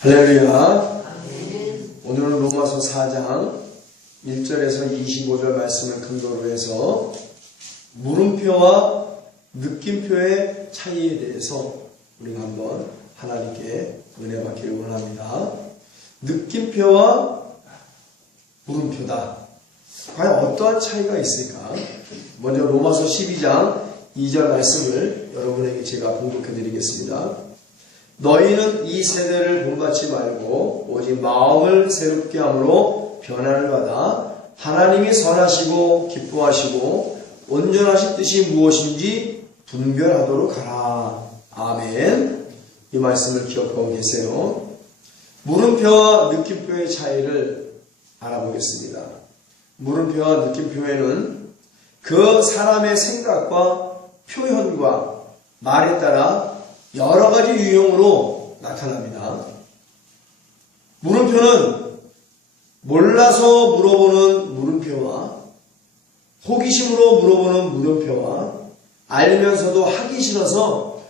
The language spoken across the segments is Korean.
할렐루야. 오늘은 로마서 4장 1절에서 25절 말씀을 근거로 해서 물음표와 느낌표의 차이에 대해서 우리가 한번 하나님께 은혜 받기를 원합니다. 느낌표와 물음표다. 과연 어떠한 차이가 있을까? 먼저 로마서 12장 2절 말씀을 여러분에게 제가 봉독해 드리겠습니다. 너희는 이 세대를 본받지 말고 오직 마음을 새롭게 함으로 변화를 받아 하나님이 선하시고 기뻐하시고 온전하신 뜻이 무엇인지 분별하도록 하라. 아멘. 이 말씀을 기억하고 계세요. 물음표와 느낌표의 차이를 알아보겠습니다. 물음표와 느낌표에는 그 사람의 생각과 표현과 말에 따라 여러 가지 유형으로 나타납니다. 물음표는 몰라서 물어보는 물음표와 호기심으로 물어보는 물음표와 알면서도 하기 싫어서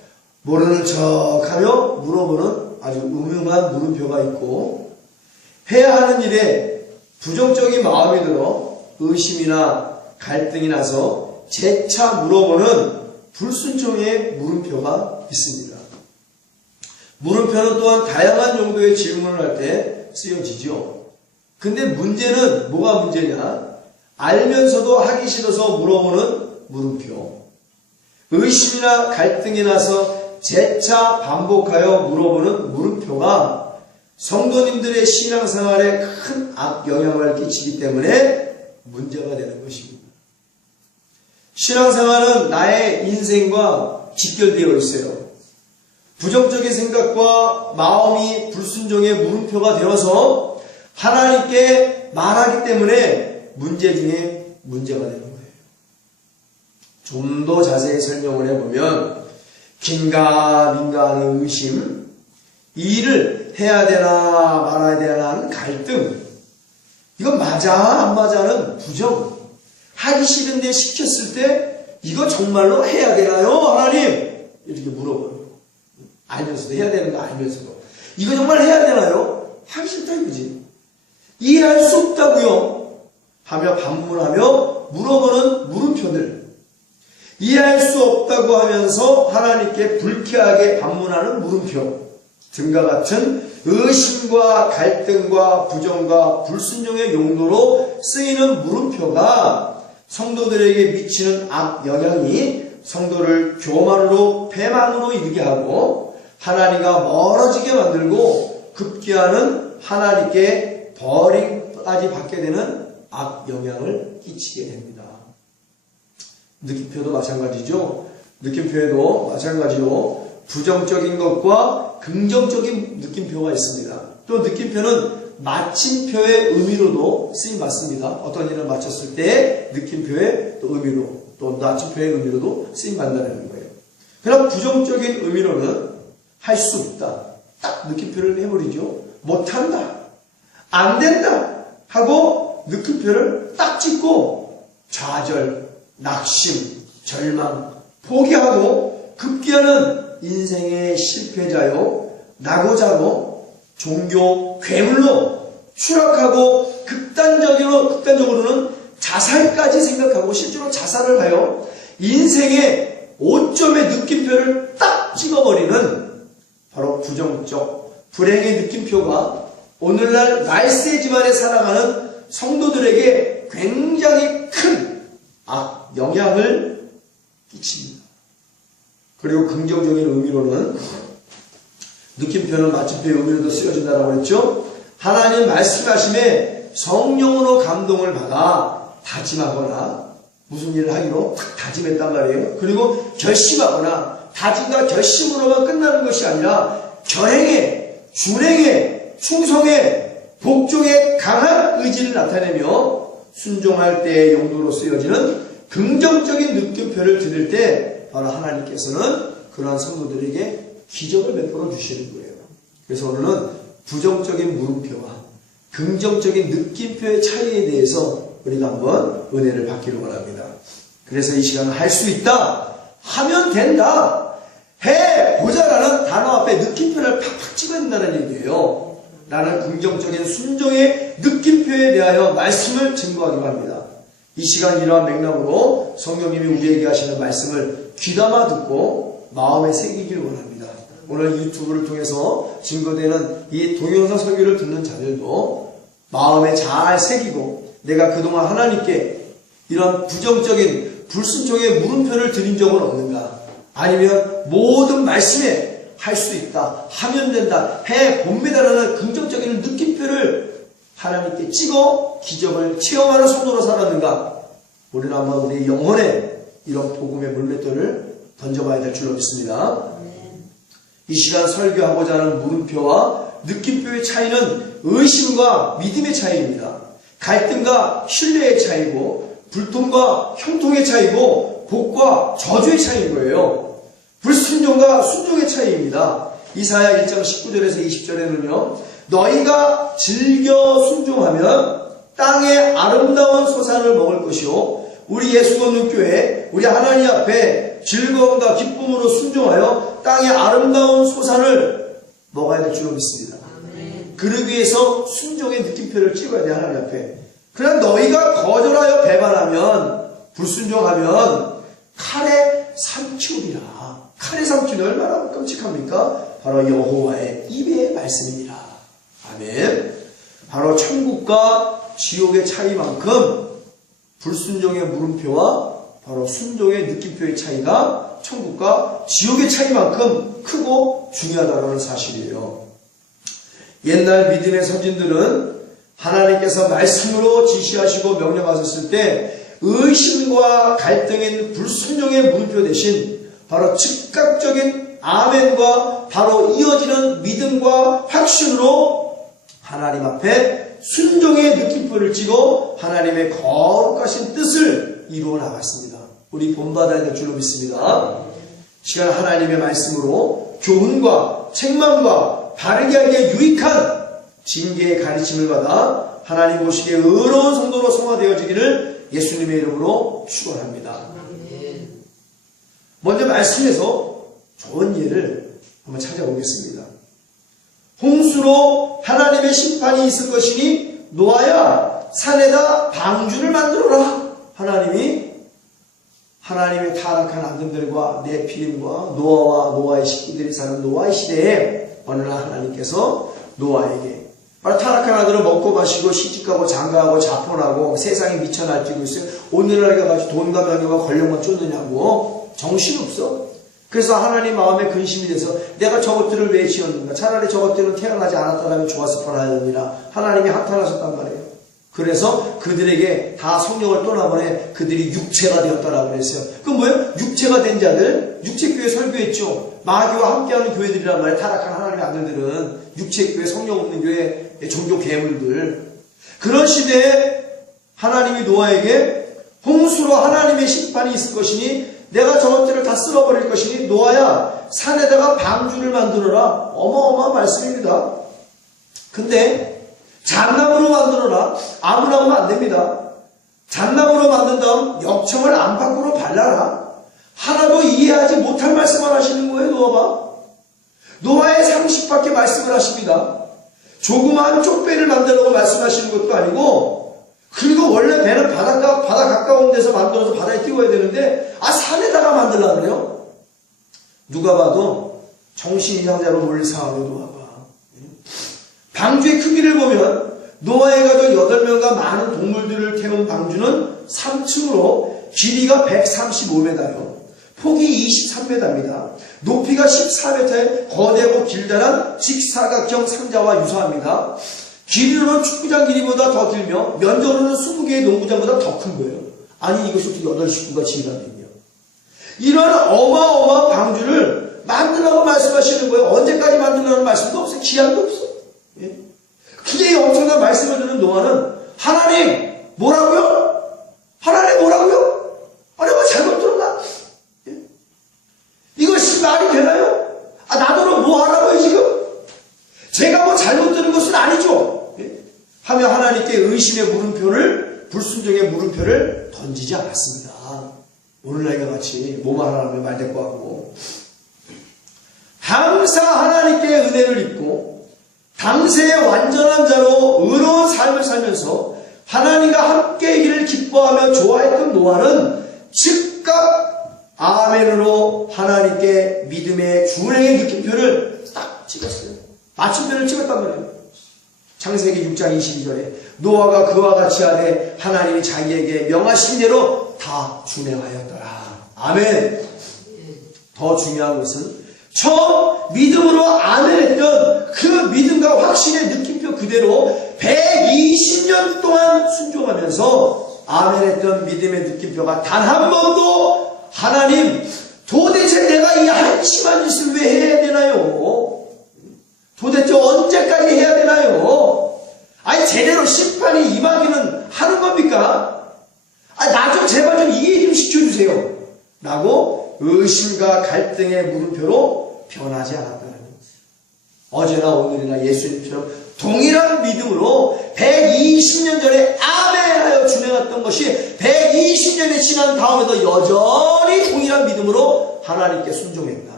모르는 척하며 물어보는 아주 음흉한 물음표가 있고, 해야 하는 일에 부정적인 마음이 들어 의심이나 갈등이 나서 재차 물어보는 불순종의 물음표가 있습니다. 물음표는 또한 다양한 용도의 질문을 할 때 쓰여지죠. 근데 문제는 뭐가 문제냐? 알면서도 하기 싫어서 물어보는 물음표, 의심이나 갈등이 나서 재차 반복하여 물어보는 물음표가 성도님들의 신앙생활에 큰 악영향을 끼치기 때문에 문제가 되는 것입니다. 신앙생활은 나의 인생과 직결되어 있어요. 부정적인 생각과 마음이 불순종의 물음표가 되어서 하나님께 말하기 때문에 문제 중에 문제가 되는 거예요. 좀 더 자세히 설명을 해보면 긴가민가 하는 의심, 이 일을 해야 되나 말아야 되나 하는 갈등, 이거 맞아 안 맞아는 부정, 하기 싫은데 시켰을 때 이거 정말로 해야 되나요 하나님? 이렇게 물어봐요. 알면서도 해야 되는 거 알면서도 이거 정말 해야 되나요? 하기 싫다 이거지. 이해할 수 없다고요 하며 반문하며 물어보는 물음표들, 이해할 수 없다고 하면서 하나님께 불쾌하게 반문하는 물음표 등과 같은 의심과 갈등과 부정과 불순종의 용도로 쓰이는 물음표가 성도들에게 미치는 악영향이 성도를 교만으로 패망으로 이르게 하고 하나님과 멀어지게 만들고 급기야는 하나님께 벌이까지 받게 되는 악영향을 끼치게 됩니다. 느낌표도 마찬가지죠. 느낌표에도 마찬가지로 부정적인 것과 긍정적인 느낌표가 있습니다. 또 느낌표는 마침표의 의미로도 쓰임받습니다. 어떤 일을 마쳤을 때 느낌표의 또 의미로, 또 마침표의 의미로도 쓰임받는다는 거예요. 그럼 부정적인 의미로는 할 수 없다, 딱 느낌표를 해버리죠. 못한다, 안 된다 하고 느낌표를 딱 찍고 좌절, 낙심, 절망, 포기하고 급기야는 인생의 실패자요, 나고자로 종교 괴물로 추락하고 극단적으로는 자살까지 생각하고 실제로 자살을 하여 인생의 5점의 느낌표를 딱 찍어버리는 바로 부정적 불행의 느낌표가 오늘날 날세지만에 살아가는 성도들에게 굉장히 큰 영향을 끼칩니다. 그리고 긍정적인 의미로는 느낌표는 마침표의 의미로도 쓰여진다고 했죠. 하나님 말씀하심에 성령으로 감동을 받아 다짐하거나 무슨 일을 하기로 딱 다짐했단 말이에요. 그리고 결심하거나 다짐과 결심으로만 끝나는 것이 아니라 결행에, 준행에, 충성에, 복종에 강한 의지를 나타내며 순종할 때의 용도로 쓰여지는 긍정적인 느낌표를 드릴 때 바로 하나님께서는 그러한 성도들에게 기적을 베풀어 주시는 거예요. 그래서 오늘은 부정적인 물음표와 긍정적인 느낌표의 차이에 대해서 우리가 한번 은혜를 받기를 원합니다. 그래서 이 시간은 할 수 있다, 하면 된다, 해보자라는 단어 앞에 느낌표를 팍팍 찍은 찾는다는 얘기예요. 라는 긍정적인 순종의 느낌표에 대하여 말씀을 증거하기로 합니다. 이 시간 이러한 맥락으로 성령님이 우리에게 하시는 말씀을 귀담아 듣고 마음에 새기길 원합니다. 오늘 유튜브를 통해서 증거되는 이 동영상 설교를 듣는 자들도 마음에 잘 새기고 내가 그동안 하나님께 이런 부정적인 불순종의 물음표를 드린 적은 없는가? 아니면 모든 말씀에 할 수 있다, 하면 된다, 해 봅니다라는 긍정적인 느낌표를 하나님께 찍어 기적을 체험하는 성도로 살았는가? 우리는 한번 우리 영혼에 이런 복음의 물맷돌을 던져봐야 될 줄로 믿습니다. 이 시간 설교하고자 하는 물음표와 느낌표의 차이는 의심과 믿음의 차이입니다. 갈등과 신뢰의 차이고 불통과 형통의 차이고 복과 저주의 차이인 거예요. 불순종과 순종의 차이입니다. 이사야 1장 19절에서 20절에는요. 너희가 즐겨 순종하면 땅의 아름다운 소산을 먹을 것이요 우리 예수 없는 교회 우리 하나님 앞에 즐거움과 기쁨으로 순종하여 땅의 아름다운 소산을 먹어야 될 줄로 믿습니다. 그러기 위해서 순종의 느낌표를 찍어야 돼 하나님 앞에. 그러나 너희가 거절하여 배반하면 불순종하면 칼에 삼키우리라. 칼에 삼키는 얼마나 끔찍합니까? 바로 여호와의 입의 말씀이니라. 아멘. 바로 천국과 지옥의 차이만큼 불순종의 물음표와 바로 순종의 느낌표의 차이가 천국과 지옥의 차이만큼 크고 중요하다는 사실이에요. 옛날 믿음의 선진들은 하나님께서 말씀으로 지시하시고 명령하셨을 때 의심과 갈등인 불순종의 물음표 대신 바로 즉각적인 아멘과 바로 이어지는 믿음과 확신으로 하나님 앞에 순종의 느낌표를 찍어 하나님의 거룩하신 뜻을 이루어 나갔습니다. 우리 본받아야 될 줄로 믿습니다. 시간 하나님의 말씀으로 교훈과 책망과 바르게 하기에 유익한 징계의 가르침을 받아 하나님 보시기에 의로운 성도로 성화되어지기를 예수님의 이름으로 축원합니다. 먼저 말씀에서 좋은 예를 한번 찾아보겠습니다. 홍수로 하나님의 심판이 있을 것이니 노아야 산에다 방주를 만들어라. 하나님의 타락한 아들들과 네피림과 노아와 노아의 식구들이 사는 노아의 시대에 어느 날 하나님께서 노아에게 바로 타락한 아들은 먹고 마시고 시집가고 장가하고 자pon하고 세상에 미쳐 날뛰고 있어요. 오늘날 가가지고 돈과 명예와 권력만 쫓느냐고 정신없어. 그래서 하나님 마음에 근심이 돼서 내가 저것들을 왜 지었는가? 차라리 저것들은 태어나지 않았다면 좋았을 뻔하느니라. 하나님이 한탄하셨단 말이에요. 그래서 그들에게 다 성령을 떠나보내 그들이 육체가 되었다라고 그랬어요. 그럼 뭐예요? 육체가 된 자들, 육체교회 설교했죠. 마귀와 함께하는 교회들이란 말이에요. 타락한 하나님의 아들들은 육체교회, 성령 없는 교회, 종교 괴물들. 그런 시대에 하나님이 노아에게 홍수로 하나님의 심판이 있을 것이니 내가 저것들을 다 쓸어버릴 것이니 노아야 산에다가 방주를 만들어라. 어마어마한 말씀입니다. 근데 잣나무로 만들어라. 아무나 하면 안 됩니다. 잣나무로 만든 다음 역청을 안팎으로 발라라. 하나도 이해하지 못할 말씀을 하시는 거예요. 노아가. 노아의 상식밖에 말씀을 하십니다. 조그마한 쪽배를 만들라고 말씀하시는 것도 아니고 그리고 원래 배는 바다 가까운 데서 만들어서 바다에 띄워야 되는데 산에다가 만들려고 그래요. 누가 봐도 정신이상자로 몰릴 상황이에요. 노아가. 방주의 크기를 보면 노아의 가족 8명과 많은 동물들을 태운 방주는 3층으로 길이가 135m요. 폭이 23m입니다. 높이가 14m의 거대하고 길다란 직사각형 상자와 유사합니다. 길이로는 축구장 길이보다 더 길며 면적으로는 20개의 농구장보다 더 큰 거예요. 아니 이것이 어떻게 8식구가 지휘가 되냐. 이런 어마어마한 방주를 만들라고 말씀하시는 거예요. 언제까지 만들라는 말씀도 없어요. 기한도 없어. 예? 근데 이 엄청난 말씀을 듣는 노아는 하나님 뭐라고요? 하나님 뭐라고요? 아니 뭐 잘못 들었나? 예? 이것이 말이 되나요? 나더러 뭐 하라고요 지금? 제가 뭐 잘못 들은 것은 아니죠. 하며 하나님께 의심의 물음표를 불순종의 물음표를 던지지 않았습니다. 오늘날과 같이 뭐만 하라면 말대꾸하고 항상 하나님께 은혜를 입고 당세의 완전한 자로 의로운 삶을 살면서 하나님과 함께이기를 기뻐하며 좋아했던 노아는 즉각 아멘으로 하나님께 믿음의 준행의 느낌표를 딱 찍었어요. 마침표를 찍었단 말이에요. 창세기 6장 22절에 노아가 그와 같이 하되 하나님이 자기에게 명하신 대로 다 준행하였더라. 아멘. 더 중요한 것은 처음 믿음으로 아멘했던 그 믿음과 확신의 느낌표 그대로 120년 동안 순종하면서 아멘했던 믿음의 느낌표가 단 한 번도 하나님 도대체 내가 이 한심한 짓을 왜 해야 되나요? 도대체 언제까지 해야 되나요? 아니 제대로 심판이 임하기는 하는 겁니까? 나 좀 제발 좀 이해 좀 시켜주세요 라고 의심과 갈등의 물음표로 변하지 않았다는 거죠. 어제나 오늘이나 예수님처럼 동일한 믿음으로 120년 전에 아멘하여 준행했던 것이 120년이 지난 다음에도 여전히 동일한 믿음으로 하나님께 순종했다.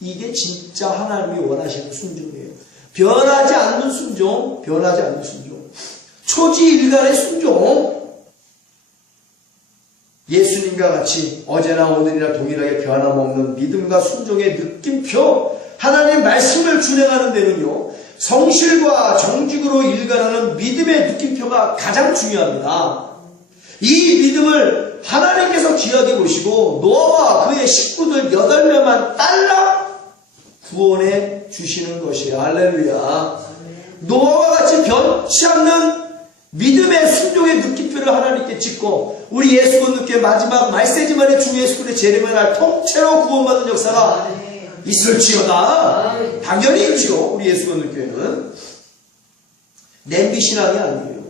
이게 진짜 하나님이 원하시는 순종이에요. 변하지 않는 순종, 변하지 않는 순종. 초지일간의 순종. 예수님과 같이 어제나 오늘이나 동일하게 변함없는 믿음과 순종의 느낌표, 하나님 말씀을 준행하는 데는요, 성실과 정직으로 일관하는 믿음의 느낌표가 가장 중요합니다. 이 믿음을 하나님께서 귀하게 보시고 노아와 그의 식구들 8명만 딸락 구원해 주시는 것이에요. 할렐루야. 노아와 같이 변치 않는 믿음의 순종의 느낌표를 하나님께 찍고 우리 예수 건너교회 마지막 말세지만의 주 예수 그리스도의 재림의 날 통째로 구원받는 역사가 있을지어다. 당연히 있죠. 우리 예수 건너교회는 냄비 신앙이 아니에요.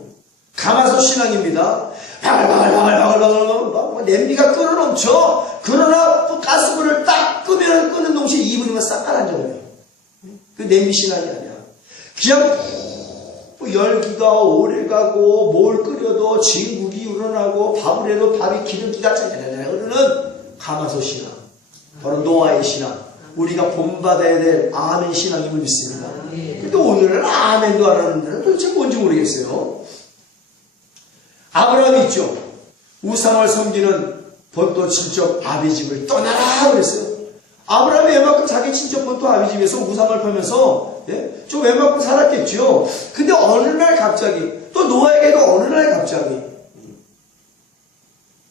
가마솥 신앙입니다. 바글바글 냄비가 끓어넘쳐. 그러나 가스불을 딱 끄는 동시에 2분이면 싹 가라앉아요. 그 냄비 신앙이 아니야. 그냥 열기가 오래가고 뭘 끓여도 진국이 우러나고 밥을 해도 밥이 기름기가 짜자자자 흐르는 가마솥 신앙. 바로 노아의 신앙. 우리가 본받아야 될 아멘 신앙임을 믿습니다. 근데 오늘은 아멘도 안 하는 데는 도대체 뭔지 모르겠어요. 아브라함이 있죠. 우상을 섬기는 본토 친척 아비집을 떠나라 그랬어요. 아브라함이 웬만큼 자기 친척 본토 아비집에서 우상을 펴면서 좀 웬만큼 살았겠죠. 근데 어느 날 갑자기 또 노아에게도 어느 날 갑자기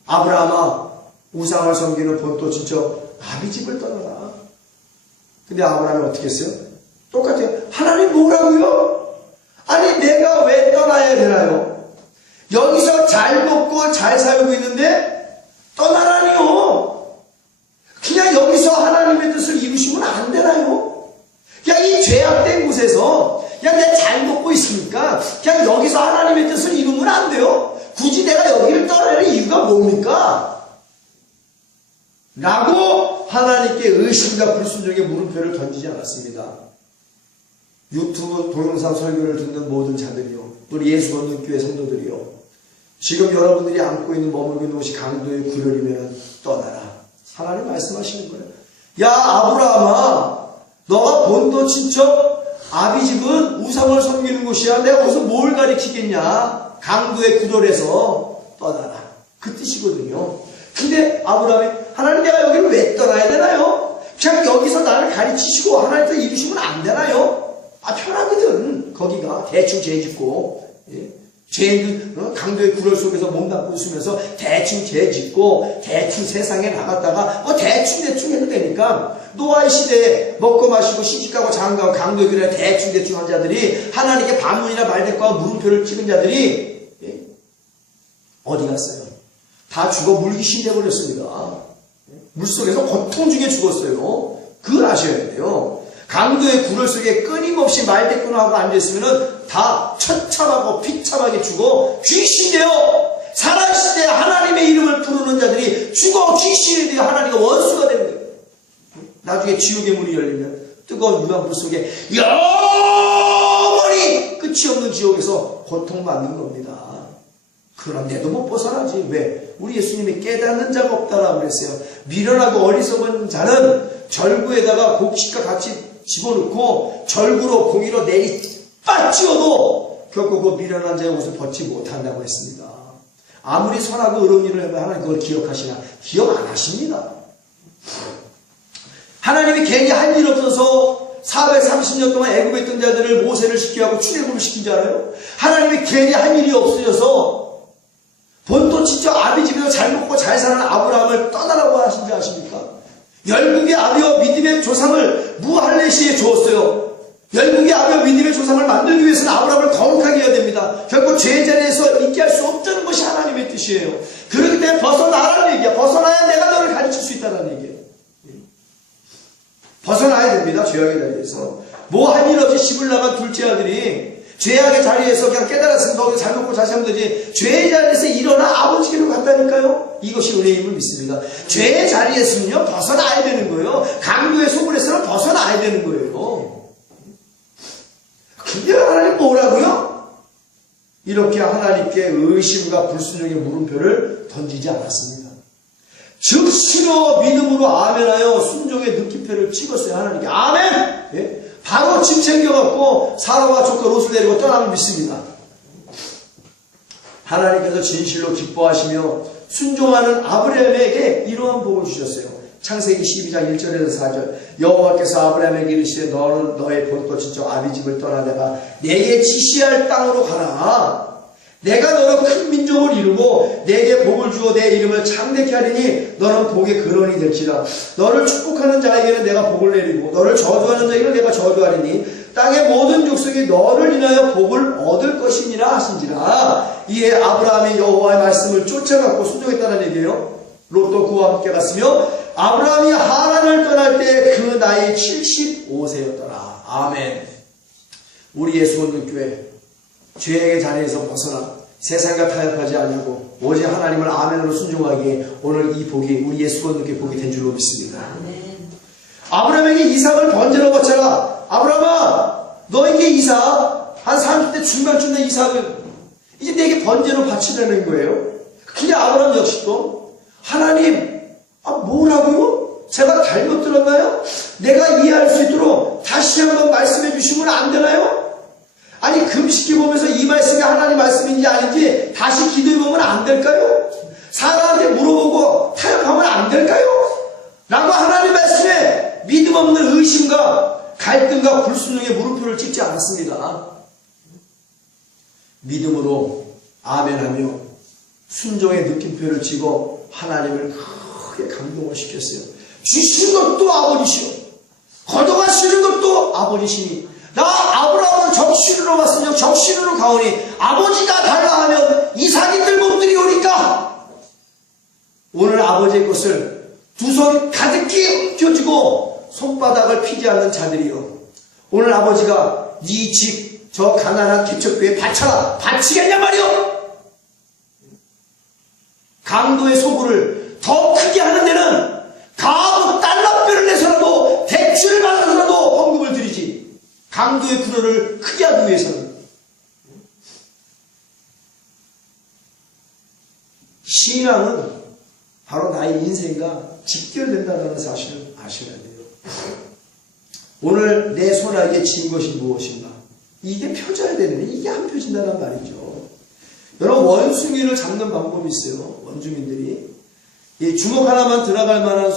아브라함아 우상을 섬기는 본토 친척 아비집을 떠나라. 근데 아브라함이 어떻게 했어요? 똑같아요. 하나님 뭐라고요? 아니 내가 왜 떠나야 되나요? 여기서 잘 먹고 잘 살고 있는데 떠나라니요. 그냥 여기서 하나님의 뜻을 이루시면 안 되나요? 그냥 이 죄악된 곳에서 그냥 내가 잘 먹고 있으니까 그냥 여기서 하나님의 뜻을 이루면 안 돼요? 굳이 내가 여기를 떠나야 할 이유가 뭡니까? 라고 하나님께 의심과 불순종의 물음표를 던지지 않았습니다. 유튜브 동영상 설교를 듣는 모든 자들이요, 우리 예수 건너 교회 성도들이요, 지금 여러분들이 안고 있는 머물고 있는 곳이 강도의 구렬이면 떠나라. 하나님 말씀하시는 거예요. 야 아브라함아, 너가 본토 친척 아비집은 우상을 섬기는 곳이야. 내가 거기서 뭘 가리키겠냐. 강도의 구렬에서 떠나라. 그 뜻이거든요. 근데 아브라함이 하나님 내가 여기를 왜 떠나야 되나요? 그냥 여기서 나를 가르치시고 하나님께서 이루시면 안 되나요? 편하거든. 거기가 대충 죄 짓고 죄는 강도의 구럴 속에서 몸담고 웃으면서 대충 죄 짓고 대충 세상에 나갔다가 대충 해도 되니까 노아의 시대에 먹고 마시고 시집가고 장가고 강도의 구렬에 대충 한 자들이 하나님께 반문이나 말대꾸와 물음표를 찍은 자들이 어디 갔어요? 다 죽어 물귀신 되어버렸습니다. 물속에서 고통 중에 죽었어요. 그걸 아셔야 돼요. 강도의 구럴 속에 끊임없이 말대꾸나 하고 앉아있으면 다 처참하고 비참하게 죽어 귀신 되어 살아계신 때 하나님의 이름을 부르는 자들이 죽어 귀신이 되어 하나님과 원수가 되는 거예요. 나중에 지옥의 문이 열리면 뜨거운 유황불 속에 영원히 끝이 없는 지옥에서 고통받는 겁니다. 그런데도 못 벗어나지. 왜? 우리 예수님이 깨닫는 자가 없다라고 그랬어요. 미련하고 어리석은 자는 절구에다가 곡식과 같이 집어넣고 절구로 공이로 내리 빠지어도 결코 그 미련한 자의 옷을 벗지 못한다고 했습니다. 아무리 선하고 의로운 일을 해도 하나님 그걸 기억하시나? 기억 안 하십니다. 하나님이 괜히 할 일 없어서 430년 동안 애굽에 있던 자들을 모세를 시키고 출애굽을 시킨 줄 알아요? 하나님이 괜히 할 일이 없으셔서 본토 친척 아비집에서 잘 먹고 잘 사는 아브라함을 떠나라고 하신 줄 아십니까? 열국의 아비와 믿음의 조상을 무할레시에 주었어요. 열국의 아비와 믿음의 조상을 만들기 위해서는 아브라함을 거룩하게 해야 됩니다. 결국 죄의 자리에서 있게 할 수 없다는 것이 하나님의 뜻이에요. 그렇기 때문에 벗어나라는 얘기야. 벗어나야 내가 너를 가르칠 수 있다는 얘기예요. 벗어나야 됩니다. 죄악의 자리에서. 뭐 한 일 없이 집을 나간 둘째 아들이 죄악의 자리에서 그냥 깨달았으면 너 잘 먹고 잘 살면 되지. 죄의 자리에서 일어나 아버지께로 간다니까요. 이것이 은혜임을 믿습니다. 죄의 자리에서는요 벗어나야 되는 거예요. 강도의 소굴에서는 벗어나야 되는 거예요. 근데 하나님 뭐라고요? 이렇게 하나님께 의심과 불순종의 물음표를 던지지 않았습니다. 즉시로 믿음으로 아멘하여 순종의 느낌표를 찍었어요. 하나님께 아멘! 예? 바로 짐 챙겨갖고 사라와 조카 롯을 데리고 떠나면 믿습니다. 하나님께서 진실로 기뻐하시며 순종하는 아브라함에게 이러한 복을 주셨어요. 창세기 12장 1절에서 4절 여호와께서 아브라함에게 이르시되 너는 너의 본토 친척 아비집을 떠나다가 내게 지시할 땅으로 가라. 내가 너로 큰 민족을 이루고 내게 복을 주어 내 이름을 창대케 하리니 너는 복의 근원이 될지라. 너를 축복하는 자에게는 내가 복을 내리고 너를 저주하는 자에게는 내가 저주하리니 땅의 모든 족속이 너를 인하여 복을 얻을 것이니라 하신지라. 이에 아브라함이 여호와의 말씀을 쫓아갔고 순종했다는 얘기예요. 롯도 그와 함께 갔으며 아브라함이 하란을 떠날 때 그 나이 75세였더라. 아멘. 우리 예수 얻는 교회 죄의 자리에서 벗어나 세상과 타협하지 않고 오직 하나님을 아멘으로 순종하기에 오늘 이 복이 우리 예수 얻는 교회 복이 된 줄로 믿습니다. 아멘. 아브라함에게 이삭을 번제로 바쳐라. 아브라함아 너에게 이삭 한 30대 중반쯤 된 이삭을 이제 내게 번제로 바치라는 거예요. 근데 아브라함 역시 또 하나님 뭐라고요? 제가 잘못 들었나요? 내가 이해할 수 있도록 다시 한번 말씀해 주시면 안 되나요? 아니 금식해 보면서 이 말씀이 하나님 말씀인지 아닌지 다시 기도해 보면 안 될까요? 사람한테 물어보고 타협하면 안 될까요? 라고 하나님 말씀에 믿음 없는 의심과 갈등과 불순종의 물음표를 찍지 않았습니다. 믿음으로 아멘하며 순종의 느낌표를 찍어 하나님을 크게 감동을 시켰어요. 주시는 것도 아버지시오 걷어가시는 것도 아버지시니 나 아브라함은 적신으로 왔으며 적신으로 가오니 아버지가 달라 하면 이삭이들 못 들이오니까 오늘 아버지의 것을 두 손 가득히 껴주고 손바닥을 피지 않는 자들이요 오늘 아버지가 네 집 저 가난한 개척교회 바쳐라 바치겠냐 말이오. 강도의 소굴을 더 크게 하는 데는 가하고 달러뼈를 내서라도 대출을 받아서라도 헌금을 드리지 강도의 근원을 크게 하기 위해서는. 신앙은 바로 나의 인생과 직결된다는 사실을 아셔야 돼요. 오늘 내 손아귀에 쥔 것이 무엇인가 이게 펴져야 되는데 이게 안 펴진다는 말이죠. 여러분 원숭이를 잡는 방법이 있어요. 원주민들이 이 주먹 하나만 들어갈 만한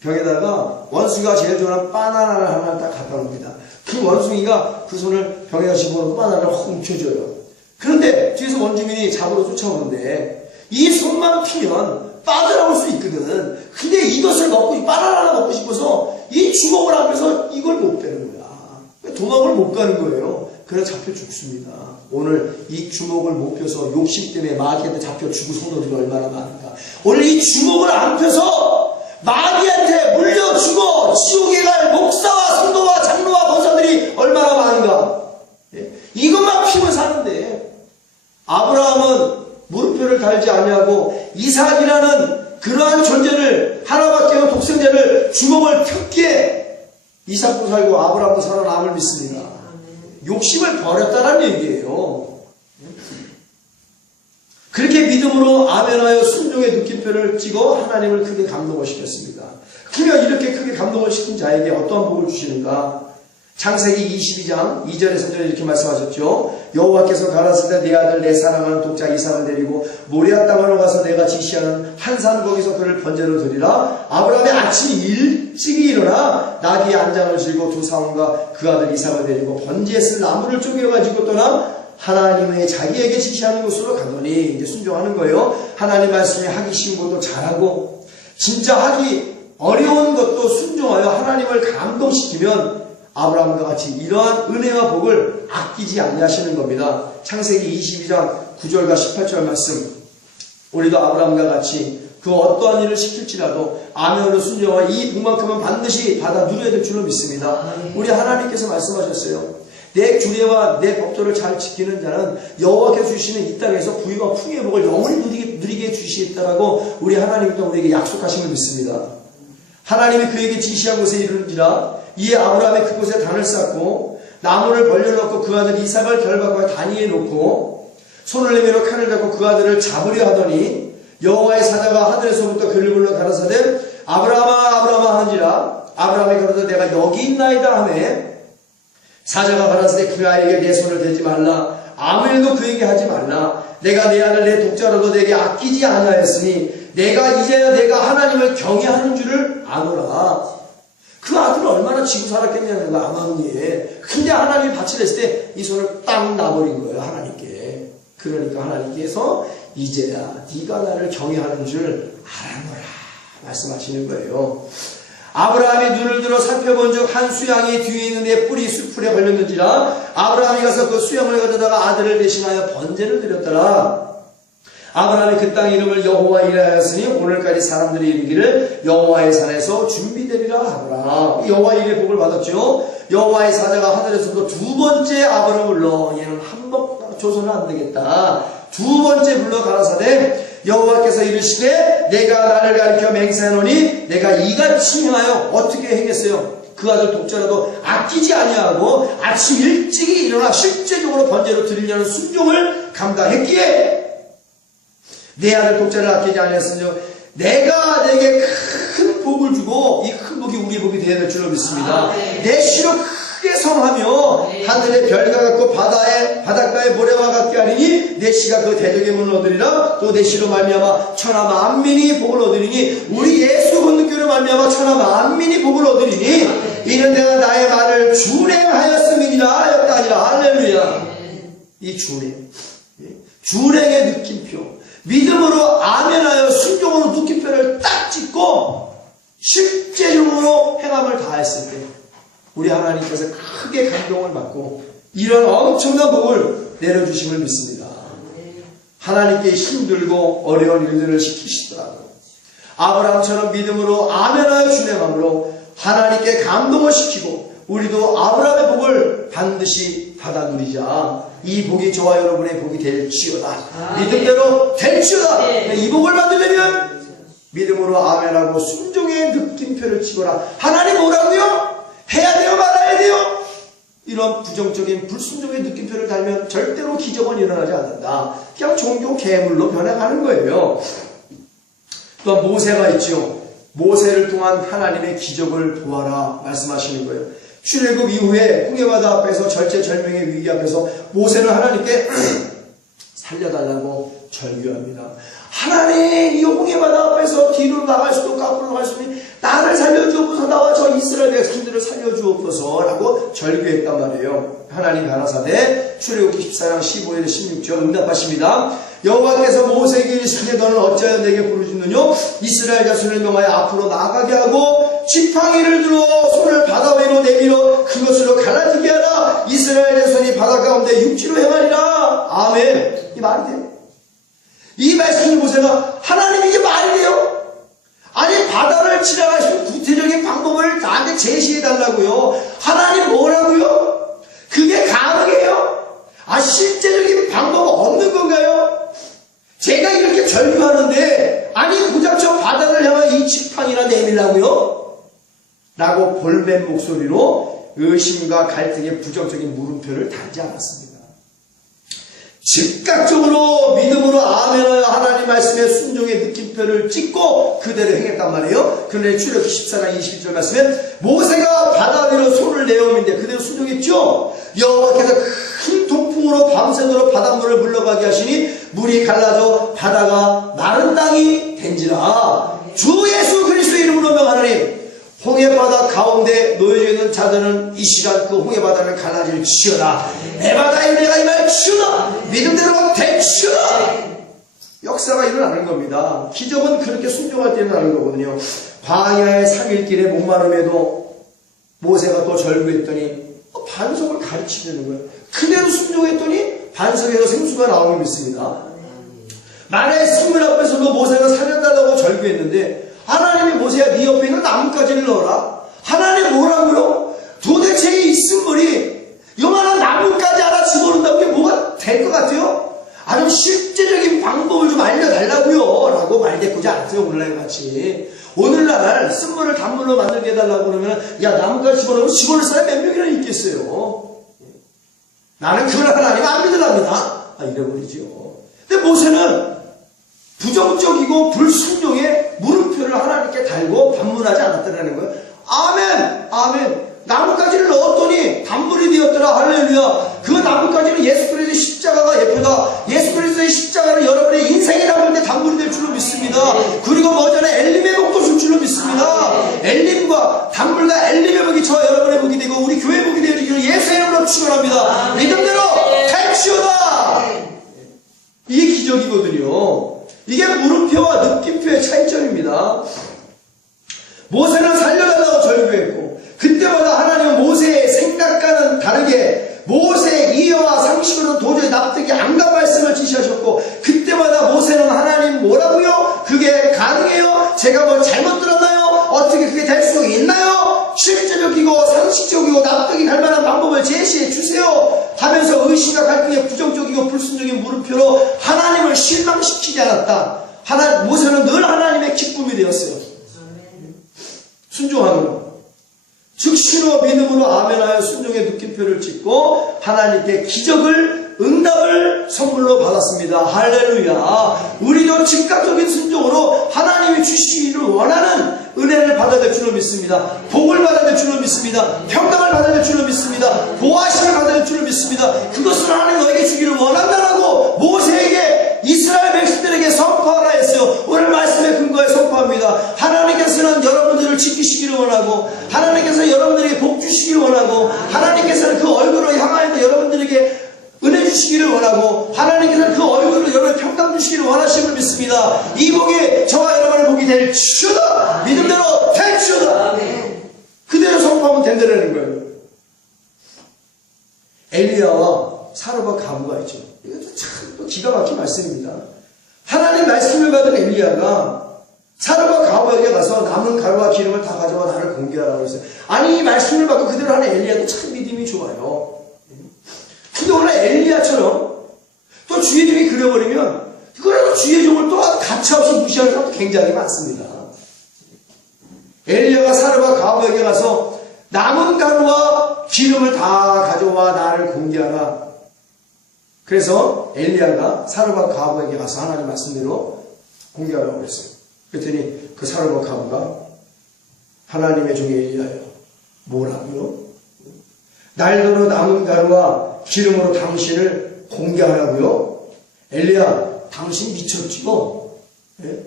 병에다가 원숭이가 제일 좋아하는 바나나를 하나 딱 갖다 놉니다. 그 원숭이가 그 손을 병에다 집어넣고 바나나를 확 뭉쳐줘요. 그런데 뒤에서 원주민이 잡으러 쫓아오는데 이 손만 피면 빠져나올 수 있거든. 근데 이것을 먹고 바나나를 먹고 싶어서 이 주먹을 앞에서 이걸 못 빼는 거야. 도망을 못 가는 거예요. 그래서 잡혀 죽습니다. 오늘 이 주먹을 못 펴서 욕심 때문에 마귀한테 잡혀 죽을 성도들이 얼마나 많은가. 오늘 이 주먹을 안 펴서 마귀한테 물려 죽어 지옥에 갈 목사와 성도와 장로와 권사들이 얼마나 많은가. 이것만 피면 사는데 아브라함은 물음표를 달지 아니하고 이삭이라는 그러한 존재를 하나밖에 없는 독생자를 주먹을 폈기에 이삭도 살고 아브라함도 살아남을 믿습니다. 욕심을 버렸다는 얘기예요. 그렇게 믿음으로 아멘하여 순종의 느낌표를 찍어 하나님을 크게 감동을 시켰습니다. 그러면 이렇게 크게 감동을 시킨 자에게 어떠한 복을 주시는가? 창세기 22장 2절에서도 이렇게 말씀하셨죠. 여호와께서 가라사대 내 아들 내 사랑하는 독자 이삭을 데리고 모리아 땅으로 가서 내가 지시하는 한 산 거기서 그를 번제로 드리라. 아브라함이 아침 일찍이 일어나 나귀 안장을 쥐고 두 사원과 그 아들 이삭을 데리고 번제에 쓸 나무를 쪼개어 가지고 떠나 하나님의 자기에게 지시하는 곳으로 가더니, 이제 순종하는 거예요. 하나님 말씀에 하기 쉬운 것도 잘하고 진짜 하기 어려운 것도 순종하여 하나님을 감동시키면 아브라함과 같이 이러한 은혜와 복을 아끼지 아니하시는 겁니다. 창세기 22장 9절과 18절 말씀, 우리도 아브라함과 같이 그 어떠한 일을 시킬지라도 아멘으로 순종하여 이 복만큼은 반드시 받아 누려야 될 줄로 믿습니다. 우리 하나님께서 말씀하셨어요. 내 규례와 내 법도를 잘 지키는 자는 여호와께서 주시는 이 땅에서 부유와 풍요의 복을 영원히 누리게 해주시겠다라고 우리 하나님이 또 우리에게 약속하신 걸 믿습니다. 하나님이 그에게 지시한 곳에 이르는지라. 이에 아브라함이 그곳에 단을 쌓고 나무를 벌려놓고 그 아들 이삭을 결박하여 단위에 놓고 손을 내밀어 칼을 잡고 그 아들을 잡으려 하더니 여호와의 사자가 하늘에서부터 그를 불러 가라사대 아브라함아 아브라함아 하는지라. 아브라함이 가로되 내가 여기 있나이다 하매 사자가 가라사대 그 아이에게 내 손을 대지 말라. 아무 일도 그에게 하지 말라. 내가 내 아들 내 독자로도 내게 아끼지 아니하였으니 내가 이제야 내가 하나님을 경외하는 줄을 아노라. 그 아들은 얼마나 지고 살았겠냐는 거야, 아마니에. 근데 하나님이 바치랬을 때 이 손을 딱 놔버린 거예요, 하나님께. 그러니까 하나님께서 이제야 네가 나를 경외하는 줄 알아노라 말씀하시는 거예요. 아브라함이 눈을 들어 살펴본 즉 한 수양이 뒤에 있는 내 뿔이 수풀에 걸렸는지라. 아브라함이 가서 그 수양을 가져다가 아들을 대신하여 번제를 드렸더라. 아브라함이 그 땅 이름을 여호와 이라하였으니 오늘까지 사람들이 이르기를 여호와의 산에서 준비되리라 하더라. 여호와 이름의 복을 받았죠. 여호와의 사자가 하늘에서도 두 번째 아브라함을 불러 얘는 한 번 줘서는 안 되겠다. 두 번째 불러 가라사대 여호와께서 이르시되 내가 나를 가리켜 맹세하노니 내가 이같이 행하여 어떻게 행했어요? 그 아들 독자라도 아끼지 아니하고 아침 일찍이 일어나 실제적으로 번제로 드리려는 순종을 감당했기에 내 아들 독자를 아끼지 아니하였으니 내가 내게 큰 복을 주고 이 큰 복이 우리의 복이 되어야 될 줄로 믿습니다. 내 시로 크게 성하며 하늘의 별과 같고 바닷가의 모래와 같게 하리니 내 시가 그 대적의 문을 얻으리라. 또 내 시로 말미암아 천하 만민이 복을 얻으리니 우리 예수 건너교로 말미암아 천하 만민이 복을 얻으리니 이는 내가 나의 말을 준행하였음이니라 하였다 하니라. 할렐루야. 이 준행의 느낌표, 믿음으로 아멘하여 순종으로 느낌표를 딱 찍고 실제적으로 행함을 다했을 때 우리 하나님께서 크게 감동을 받고 이런 엄청난 복을 내려주심을 믿습니다. 하나님께 힘들고 어려운 일들을 시키시더라고요. 아브라함처럼 믿음으로 아멘하여 준행함으로 하나님께 감동을 시키고 우리도 아브라함의 복을 반드시 받아 누리자. 이 복이 저와 여러분의 복이 될지어다. 믿음대로 될지어다. 이 복을 받으려면 믿음으로 아멘하고 순종의 느낌표를 치거라. 하나님 뭐라고요? 해야 돼요? 말아야 돼요? 이런 부정적인 불순종의 느낌표를 달면 절대로 기적은 일어나지 않는다. 그냥 종교 괴물로 변해가는 거예요. 또한 모세가 있죠. 모세를 통한 하나님의 기적을 보아라 말씀하시는 거예요. 출애굽 이후에 홍해바다 앞에서 절체절명의 위기 앞에서 모세는 하나님께 살려달라고 절규합니다. 하나님, 이 홍해바다 앞에서 뒤로 나갈 수도 까불러 갈 수도 나를 살려주옵소서. 나와 저 이스라엘 백성들을 살려주옵소서 라고 절규했단 말이에요. 하나님 가라사대 출애굽기 14장 15절 16절 응답하십니다. 여호와께서 모세에게 이르시되 너는 어찌하여 내게 부르짖느냐? 이스라엘 자손을 명하여 앞으로 나가게 하고 지팡이를 들어 손을 바다 위로 내밀어 그것으로 갈라지게 하라. 이스라엘 자손이 바다 가운데 육지로 행하리라. 아멘. 이 말이 돼요? 이 말씀을 모세가 하나님 이게 말이 돼요? 아니 바다를 지나가시는 구체적인 방법을 나한테 제시해달라고요. 하나님 뭐라고요? 그게 가능해요? 실제적인 방법 없는 건가요? 제가 이렇게 절규하는데 아니 고작 저 바다를 향해 이 지팡이나 내밀라고요? 라고 볼멘 목소리로 의심과 갈등의 부정적인 물음표를 달지 않았습니다. 즉각적으로 믿음으로 아멘하여 하나님 말씀에 순종의 느낌표를 찍고 그대로 행했단 말이에요. 그런데 출애굽기 14장 21절 말씀에 모세가 바다 위로 손을 내어오는데 그대로 순종했죠. 여호와께서 큰 통풍으로 밤새도록 바닷물을 물러가게 하시니 물이 갈라져 바다가 마른 땅이 된지라. 주 예수 그리스도의 이름으로 명하노니 홍해바다 가운데 놓여져 있는 자들은 이 시간 그 홍해바다를 갈라질지어다. 에바다의 은혜가 임할지어다. 믿음대로 될지어다. 역사가 일어나는 겁니다. 기적은 그렇게 순종할 때 일어나는 거거든요. 광야의 3일 길에 목마름에도 모세가 또 절구했더니 반석을 가르치려는 거예요. 그대로 순종했더니 반석에서 생수가 나오는 걸 믿습니다. 만화의 승문 앞에서도 모세가 살려달라고 절구했는데 하나님이 모세야 네 옆에 있는 나뭇가지를 넣어라. 하나님 뭐라고요? 도대체 이 쓴물이 요만한 나뭇가지 하나 집어넣는다고 그게 뭐가 될 것 같아요? 아주 실제적인 방법을 좀 알려달라고요 라고 말대꾸지 않았어요. 오늘날 같이 오늘날 쓴물을 단물로 만들게 해달라고 그러면 야 나뭇가지 집어넣으면 집어넣을 사람이 몇 명이나 있겠어요. 나는 그걸 하나님 안 믿으랍니다. 이래버리죠. 근데 모세는 부정적이고 불순종의 물음표를 하나님께 달고 반문하지 않았다는 거예요. 아멘, 아멘. 나뭇가지를 넣었더니 단물이 되었더라. 할렐루야. 그 나뭇가지는 예수 그리스도의 십자가가 예쁘다. 예수 그리스도의 십자가는 여러분의 인생에 담을 때 단물이 될 줄로 믿습니다. 그리고 머전에 엘림의 복도 줄 줄로 믿습니다. 엘림과 단물과 엘림의 복이 저 여러분의 복이 되고 우리 교회 복이 되어지기를 예수의 이름으로 축원합니다. 믿음대로 될지어다. 이게 기적이거든요. 이게 물음표와 느낌표의 차이점입니다. 모세는 살려달라고 절규했고 그때마다 하나님은 모세의 생각과는 다르게 모세의 이해와 상식으로는 도저히 납득이 안 간 말씀을 지시하셨고 그때마다 모세는 하나님 뭐라고요? 그게 가능해요? 제가 뭘 잘못 들었나요? 어떻게 그게 될 수 있나요? 실제적이고 상식적이고 납득이 갈 만한 방법을 제시해 주세요 하면서 의심과 갈등의 부정적이고 불순적인 물음표로 하나님을 실망시키지 않았다. 모세는 늘 하나님의 기쁨이 되었어요. 순종함으로 즉시로 믿음으로 아멘하여 순종의 느낌표를 찍고 하나님께 기적을 응답을 선물로 받았습니다. 할렐루야. 우리도 즉각적인 순종으로 하나님이 주시기를 원하는 은혜를 받아야 될 줄로 믿습니다. 복을 받아야 될 줄로 믿습니다. 평강을 받아야 될 줄로 믿습니다. 보호하심을 받아야 될 줄로 믿습니다. 그것을 하나님 너에게 주기를 원한다라고 모세에게 이스라엘 백성들에게 선포하라 했어요. 오늘 말씀에 근거해 선포합니다. 하나님께서는 여러분들을 지키시기를 원하고 하나님께서 여러분들에게 복 주시기를 원하고 하나님께서는 그 얼굴을 향하여 여러분들에게 은혜 주시기를 원하고 하나님께서는 그 얼굴로 여러분의 평강 주시기를 원하심을 믿습니다. 이 복이 저와 여러분의 복이 될지어다. 믿음대로 될지어다. 그대로 선포하면 된다는 거예요. 엘리야와 사르밧 가부가 있죠. 이것도 참 또 기가 막힌 말씀입니다. 하나님 말씀을 받은 엘리야가 사르밧 가부에게 가서 남은 가루와 기름을 다 가져와 나를 공개하라고 했어요. 아니 이 말씀을 받고 그대로 하는 엘리야도 참 믿음이 좋아요. 근데 오늘 엘리야처럼 또 주의 종이 그려버리면 그래도 주의 종을 또 가차없이 무시하는 사람도 굉장히 많습니다. 엘리야가 사르밧 가부에게 가서 남은 가루와 기름을 다 가져와 나를 공개하라. 그래서 엘리야가 사르밧 가부에게 가서 하나님 말씀대로 공개하라고 그랬어요. 그랬더니 그 사르밧 가부가 하나님의 종이 엘리야여 뭐라고요? 날더러 남은 가루와 기름으로 당신을 공개하라고요? 엘리야 당신 미쳤지 뭐? 예?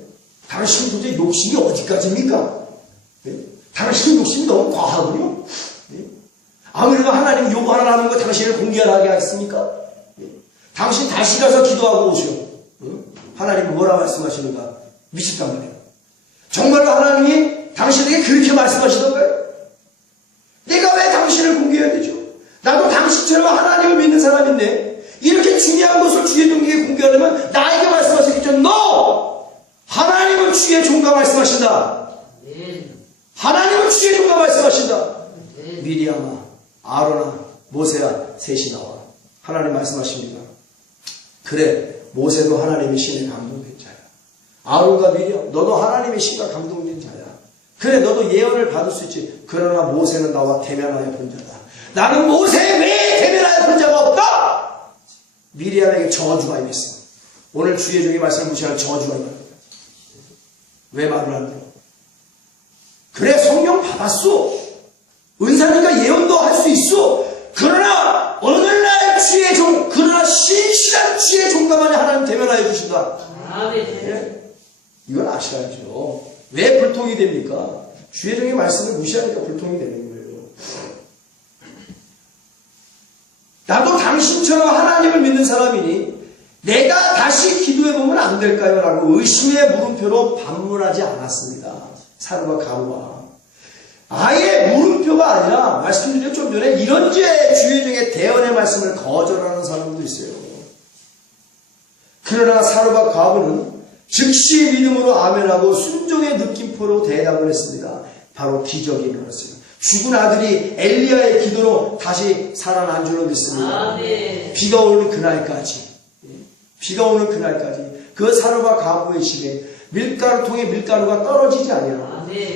당신 도대체 욕심이 어디까지입니까? 예? 당신 욕심이 너무 과하군요. 예? 아무래도 하나님 요구하라 하는 거 당신을 공개하게 하겠습니까? 예? 당신 다시 가서 기도하고 오시오. 예? 하나님은 뭐라 말씀하시는가? 미쳤단 말이에요. 정말로 하나님이 당신에게 그렇게 말씀하시던가요? 내가 왜 당신을 공개해야 되죠? 나도 당신처럼 하나님을 믿는 사람인데 이렇게 중요한 것을 주의 종에게 공개하려면 나에게 말씀하시겠죠? No! 하나님은 주의 종과 말씀하신다. 하나님은 주의 종과 말씀하신다. 미리암아, 아로나, 모세야 셋이 나와. 하나님 말씀하십니다. 그래 모세도 하나님의 신에 감동된 자야. 아론과 미리암 너도 하나님의 신과 감동된 자야. 그래 너도 예언을 받을 수 있지. 그러나 모세는 나와 대면하여 본 자다. 나는 모세에 왜 대면하여 본 자가 없다? 미리암에게 저주가 임했어. 오늘 주의 종의 말씀을 무시하는 저주가 임합니다. 왜 말을 안 들어? 그래, 성령 받았어. 은사니까 예언도 할 수 있어. 그러나 오늘날 주의 종, 그러나 신실한 주의 종가만이 하나님 대면하여 주신다. 네? 이건 아셔야죠. 왜 불통이 됩니까? 주의 종의 말씀을 무시하니까 불통이 되는 거예요. 나도 당신처럼 하나님을 믿는 사람이니 내가 다시 기도해보면 안 될까요? 라고 의심의 물음표로 반문하지 않았습니다. 사르와 가루와. 아예 물음표가 아니라 말씀드린 좀 전에 이런 주의 종의 대언의 말씀을 거절하는 사람도 있어요. 그러나 사르와 가루는 즉시 믿음으로 아멘하고 순종의 느낌표로 대답을 했습니다. 바로 기적이 일어났어요. 죽은 아들이 엘리야의 기도로 다시 살아난 줄로 믿습니다. 비가 오는 그날까지 그 사르와 가부의 집에 밀가루통에 밀가루가 떨어지지 아니하고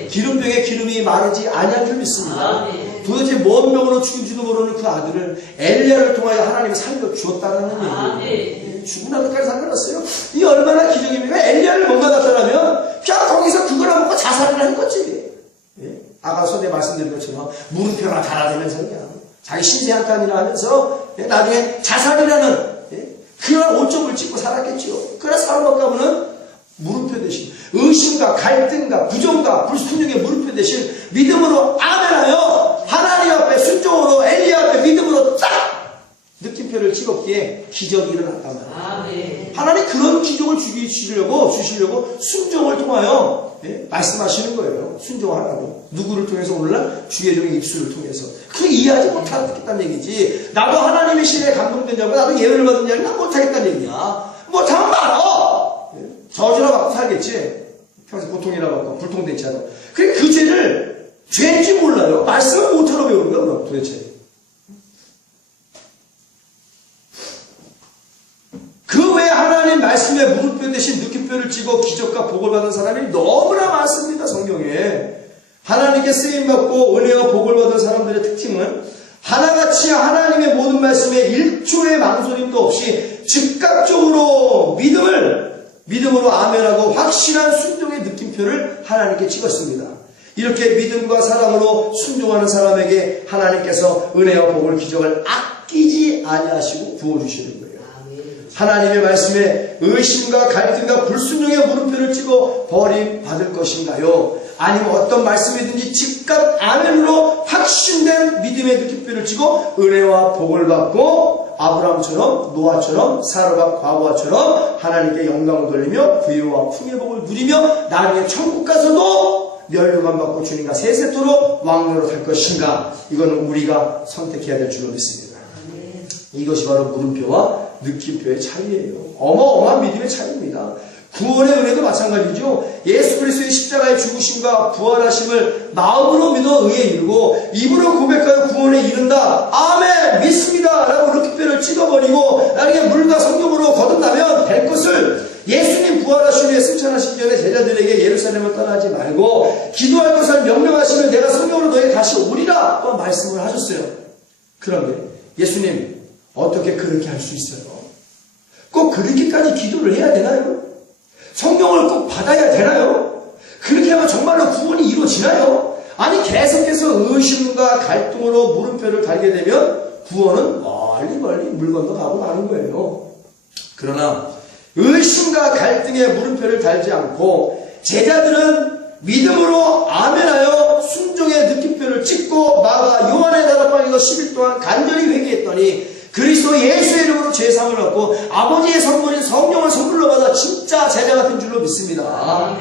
기름병에 기름이 마르지 아니한 줄 믿습니다. 도대체 뭔 병으로 죽은지도 모르는 그 아들을 엘리야를 통하여 하나님이 살려주었다는 얘기예요. 죽은 아들까지 살려놨어요. 이 얼마나 기적입니까? 엘리야를 뭔가 나타나면 그냥 거기서 그거나 먹고 자살을 한 거지. 아까 전에 말씀드린 것처럼 물음표나 달아대면서 그냥 자기 신세한탄이라 하면서 나중에 자살이라는 그런 오점을 찍고 살았겠죠. 그러나 사르와 가부는 물음표 대신 의심과 갈등과 부정과 불순종의 물음표 대신 믿음으로 아멘하여 하나님 앞에 순종으로 엘리야 앞에 믿음으로 딱 느낌표를 찍었기에 기적이 일어났단 말이에요. 하나님 그런 기적을 주시려고 순종을 통하여 말씀하시는 거예요. 순종하라고. 누구를 통해서 오늘날 주의 종의 입술을 통해서. 그 이해하지 못하겠다는 얘기지. 나도 하나님의 신에 감동된 자고 나도 예언을 받은 자는 난 못하겠다는 얘기야. 못하면 말어. 저주나 받고 살겠지. 평생 고통이나 받고 불통된 자도. 그러니까 그 죄를 죄인지 몰라요. 말씀을 못하러 배우는 거야 그럼 도대체. 그 외에 하나님 말씀에 물음표 대신 느낌표를 찍어 기적과 복을 받은 사람이 너무나 많습니다. 성경에. 하나님께 쓰임받고 은혜와 복을 받은 사람들의 특징은 하나같이 하나님의 모든 말씀에 1초의 망설임도 없이 즉각적으로 믿음으로 아멘하고 확실한 순종의 느낌표를 하나님께 찍었습니다. 이렇게 믿음과 사랑으로 순종하는 사람에게 하나님께서 은혜와 복을 기적을 아끼지 아니하시고 부어주시는 거예요. 하나님의 말씀에 의심과 갈등과 불순종의 물음표를 찍어 버림받을 것인가요? 아니면 어떤 말씀이든지 즉각 아멘으로 확신된 믿음의 느낌표를 찍어 은혜와 복을 받고 아브라함처럼 노아처럼 사르와 과부와처럼 하나님께 영광을 돌리며 부유와 풍의 복을 누리며 나중에 천국 가서도 멸류관 받고 주님과 세세토록 왕노릇 할 것인가? 이거는 우리가 선택해야 될 줄로 믿습니다. 이것이 바로 물음표와 느낌표의 차이예요. 어마어마한 믿음의 차이입니다. 구원의 은혜도 마찬가지죠. 예수 그리스도의 십자가의 죽으심과 부활하심을 마음으로 믿어 의에 이르고 입으로 고백하여 구원에 이른다. 아멘 믿습니다 라고 느낌표를 찍어버리고 나중에 물과 성령으로 거듭나면 될 것을 예수님 부활하신 후에 승천하시기 전에 제자들에게 예루살렘을 떠나지 말고 기도할 것을 명령하시면 내가 성령으로 너에게 다시 오리라 또 말씀을 하셨어요. 그런데 예수님 어떻게 그렇게 할 수 있어요? 꼭 그렇게까지 기도를 해야 되나요? 성령을 꼭 받아야 되나요? 그렇게 하면 정말로 구원이 이루어지나요? 아니 계속해서 의심과 갈등으로 물음표를 달게 되면 구원은 멀리 물 건너가고 마는 거예요. 그러나 의심과 갈등의 물음표를 달지 않고 제자들은 믿음으로 아멘하여 순종의 느낌표를 찍고 나아가 요한의 다락방에서 10일 동안 간절히 회개했더니 그리스도 예수의 이름으로 죄사함을 얻고 아버지의 선물인 성령을 선물로 받아 진짜 제자가 된 줄로 믿습니다.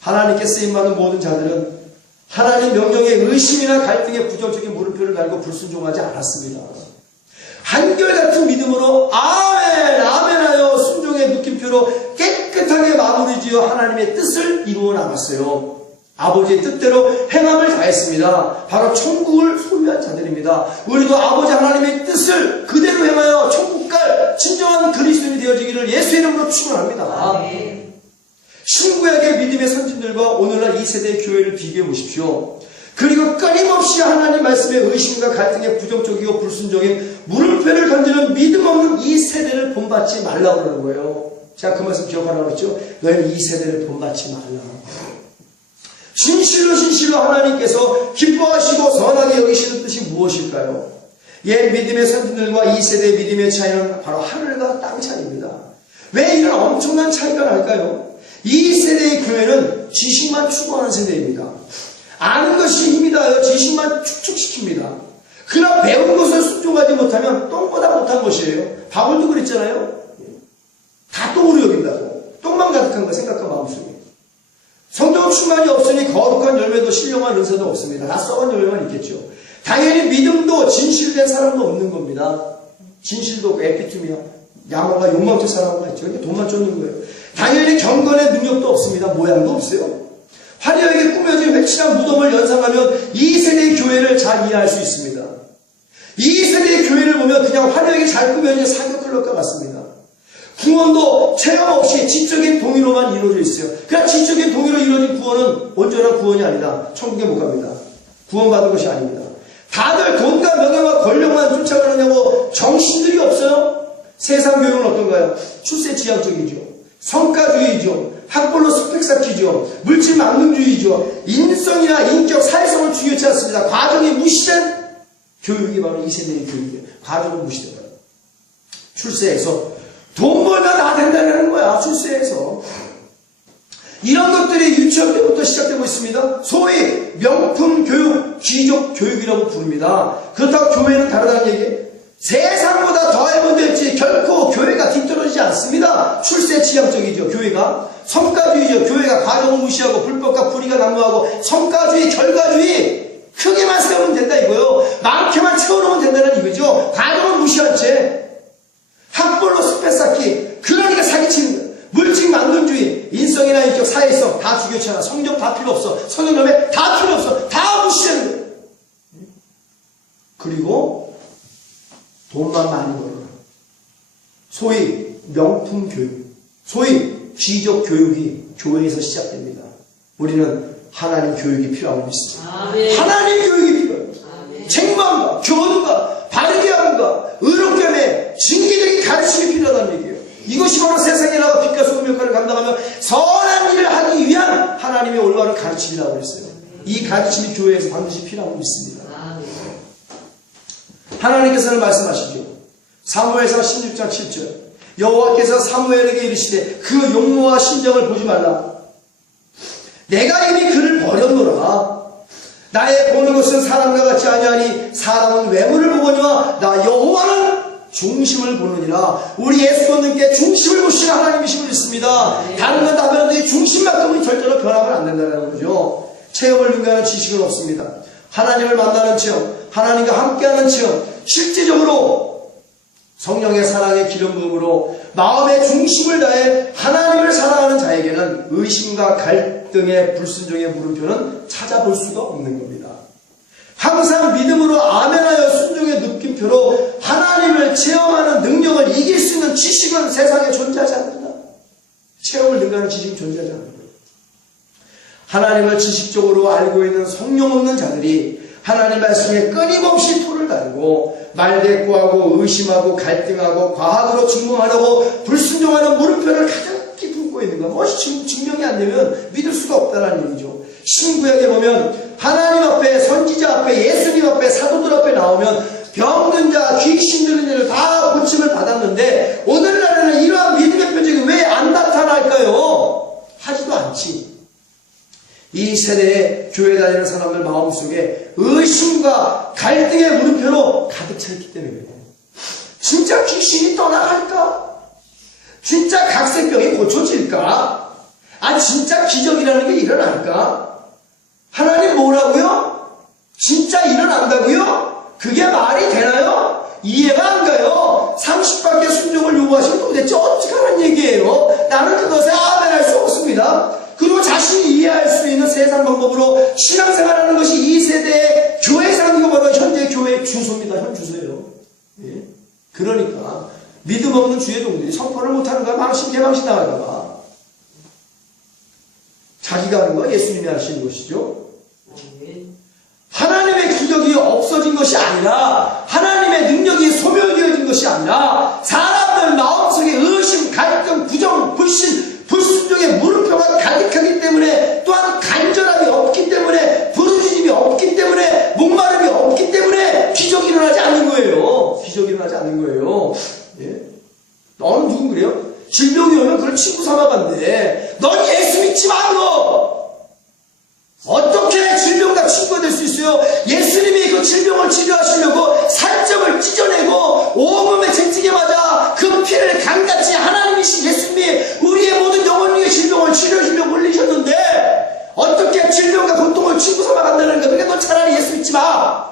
하나님께 쓰임받은 모든 자들은 하나님 명령에 의심이나 갈등의 부정적인 물음표를 달고 불순종하지 않았습니다. 한결같은 믿음으로 아멘 아멘하여 순종의 느낌표로 깨끗하게 마무리 지어 하나님의 뜻을 이루어 나갔어요. 아버지의 뜻대로 행함을 다했습니다. 바로 천국을 소유한 자들입니다. 우리도 아버지 하나님의 뜻을 그대로 행하여 천국 갈 진정한 그리스도인이 되어지기를 예수 이름으로 축원합니다. 신구약의 믿음의 선진들과 오늘날 이 세대의 교회를 비교해 보십시오. 그리고 끊임없이 하나님 말씀에 의심과 갈등에 부정적이고 불순종인 물음표를 던지는 믿음 없는 이 세대를 본받지 말라고 그러는 거예요. 제가 그 말씀 기억하라고 그랬죠? 너희는 이 세대를 본받지 말라. 진실로 하나님께서 기뻐하시고 선하게 여기시는 뜻이 무엇일까요? 옛 믿음의 선진들과 이 세대의 믿음의 차이는 바로 하늘과 땅 차이입니다. 왜 이런 엄청난 차이가 날까요? 이 세대의 교회는 지식만 추구하는 세대입니다. 아는 것이 힘이 다여 지식만 축축시킵니다. 그러나 배운 것을 순종하지 못하면 똥보다 못한 것이에요. 바울도 그랬잖아요. 다 똥으로 여긴다고. 똥만 가득한 거 생각한 마음속에. 성령 충만이 없으니 거룩한 열매도 신령한 은사도 없습니다. 다 썩은 열매만 있겠죠. 당연히 믿음도 진실된 사람도 없는 겁니다. 진실도 없고 에피투미야. 야망과 욕망적 사람과 있죠. 그러니까 돈만 쫓는 거예요. 당연히 경건의 능력도 없습니다. 모양도 없어요. 화려하게 꾸며진 획실한 무덤을 연상하면 이 세대의 교회를 잘 이해할 수 있습니다. 이 세대의 교회를 보면 그냥 화려하게 잘 꾸며진 사교 클럽과 같습니다. 구원도 체험 없이 지적인 동의로만 이루어져 있어요. 그냥 지적인 동의로 이루어진 구원은 온전한 구원이 아니다. 천국에 못 갑니다. 구원받은 것이 아닙니다. 다들 돈과 명예와 권력만 쫓아가느냐고 정신들이 없어요. 세상 교육은 어떤가요? 출세지향적이죠. 성과주의죠. 학벌로 스펙 쌓기죠. 물질 망명주의죠. 인성이나 인격, 사회성을 중요치 않습니다. 과정이 무시된 교육이 바로 이 세대의 교육이에요. 과정은 무시된 거예요. 출세해서 돈 벌면 다 된다는 거야. 출세해서. 이런 것들이 유치원 때부터 시작되고 있습니다. 소위 명품 교육, 귀족 교육이라고 부릅니다. 그렇다고 교회는 다르다는 얘기예요. 세상보다 더 알면 될지 결코 교회가 뒤떨어지지 않습니다. 출세 지향적이죠. 교회가 성과주의죠. 교회가 과정을 무시하고 불법과 불의가 난무하고 성과주의, 결과주의 크게만 세우면 된다 이거요. 많게만 채워놓으면 된다는 이거죠. 과정을 무시한 채 학벌로 스펙 쌓기, 그러니까 사기치는 거예요. 물질 만능주의, 인성이나 인격, 사회성 다 죽여쳐라. 성적 다 필요 없어. 성형남매 다 필요 없어. 다 무시하는 거예요. 그리고 돈만 많이 벌어라. 소위 명품 교육, 소위 귀족 교육이 교회에서 시작됩니다. 우리는 하나님 교육이 필요하고 믿습니다. 하나님 교육이 필요합니다. 책망과 교훈과 바르게 함과 의롭게 함에 진리적인 가르침이 필요하다는 얘기예요. 이것이 바로 세상에 나가 빛과 소금 역할을 감당하며 선한 일을 하기 위한 하나님의 올바른 가르침이라고 했어요. 이 가르침이 교회에서 반드시 필요하고 믿습니다. 하나님께서는 말씀하시죠. 사무엘상 16장 7절 여호와께서 사무엘에게 이르시되 그 용모와 신정을 보지 말라. 내가 이미 그를 버렸노라. 나의 보는 것은 사람과 같지 아니하니 사람은 외모를 보거니와 나 여호와는 중심을 보느니라. 우리 예수님께 중심을 보시는 하나님이심을 믿습니다. 다른 건 다 변하는데 중심만큼은 절대로 변하면 안 된다는 거죠. 체험을 능가하는 지식은 없습니다. 하나님을 만나는 체험, 하나님과 함께하는 체험, 실제적으로 성령의 사랑의 기름 부음으로 마음의 중심을 다해 하나님을 사랑하는 자에게는 의심과 갈등의 불순종의 물음표는 찾아볼 수가 없는 겁니다. 항상 믿음으로 아멘하여 순종의 느낌표로 하나님을 체험하는 능력을 이길 수 있는 지식은 세상에 존재하지 않는다. 체험을 능가하는 지식은 존재하지 않는다. 하나님을 지식적으로 알고 있는 성령 없는 자들이 하나님 말씀에 끊임없이 토를 달고 말대꾸하고 의심하고 갈등하고 과학으로 증명하려고 불순종하는 물음표를 가득히 품고 있는 것. 무엇이 증명이 안 되면 믿을 수가 없다는 얘기죠. 신구약에 보면 하나님 앞에, 선지자 앞에, 예수님 앞에, 사도들 앞에 나오면 병든 자, 귀신 들린 자를 다 고침을 받았는데 오늘날에는 이러한 믿음의 표적이 왜 안 나타날까요? 하지도 않지. 이 세대의 교회 다니는 사람들 마음속에 의심과 갈등의 물음표로 가득 차 있기 때문에 진짜 귀신이 떠나갈까? 진짜 각색병이 고쳐질까? 진짜 기적이라는 게 일어날까? 하나님 뭐라고요? 진짜 일어난다고요? 그게 말이 되나요? 이해가 안 가요. 30밖에 순종을 요구하시면 도대체 어떡하는 얘기예요? 나는 그것에 아멘할 수 없습니다. 그리고 자신이 이해할 수 있는 세상 방법으로 신앙생활하는 것이 이 세대의 교회상이고 바로 현재 교회의 주소입니다. 현 주소예요. 예? 그러니까 믿음 없는 주의 종들이 선포를 못하는 거야. 망신 개망신 나갈까 봐. 자기가 하는 거 예수님이 하시는 것이죠. 하나님의 기적이 없어진 것이 아니라 하나님의 능력이 소멸되어진 것이 아니라 사람들 마음속에 의심, 갈등, 부정, 불신, 불순종의 물음표가 가득하기 때문에 또한 간절함이 없기 때문에 부르짖음이 없기 때문에 목마름이 없기 때문에 기적이 일어나지 않는 거예요. 기적이 일어나지 않는 거예요. 예? 너는 누군 그래요? 질병이 오면 그걸 친구 삼아간대. 넌 예수 믿지 마 그거. 어떻게 질병과 친구가 될 수 있어요? 예수님이 그 질병을 치료하시려고 살점을 찢어내고 오금에 채찍에 맞아 그 피를 강같이 하나님이신 예수님이 우리의 모든 영혼의 질병을 치료하시려고 올리셨는데 어떻게 질병과 고통을 친구 삼아간다는 거야. 그러니까 너 차라리 예수 믿지 마.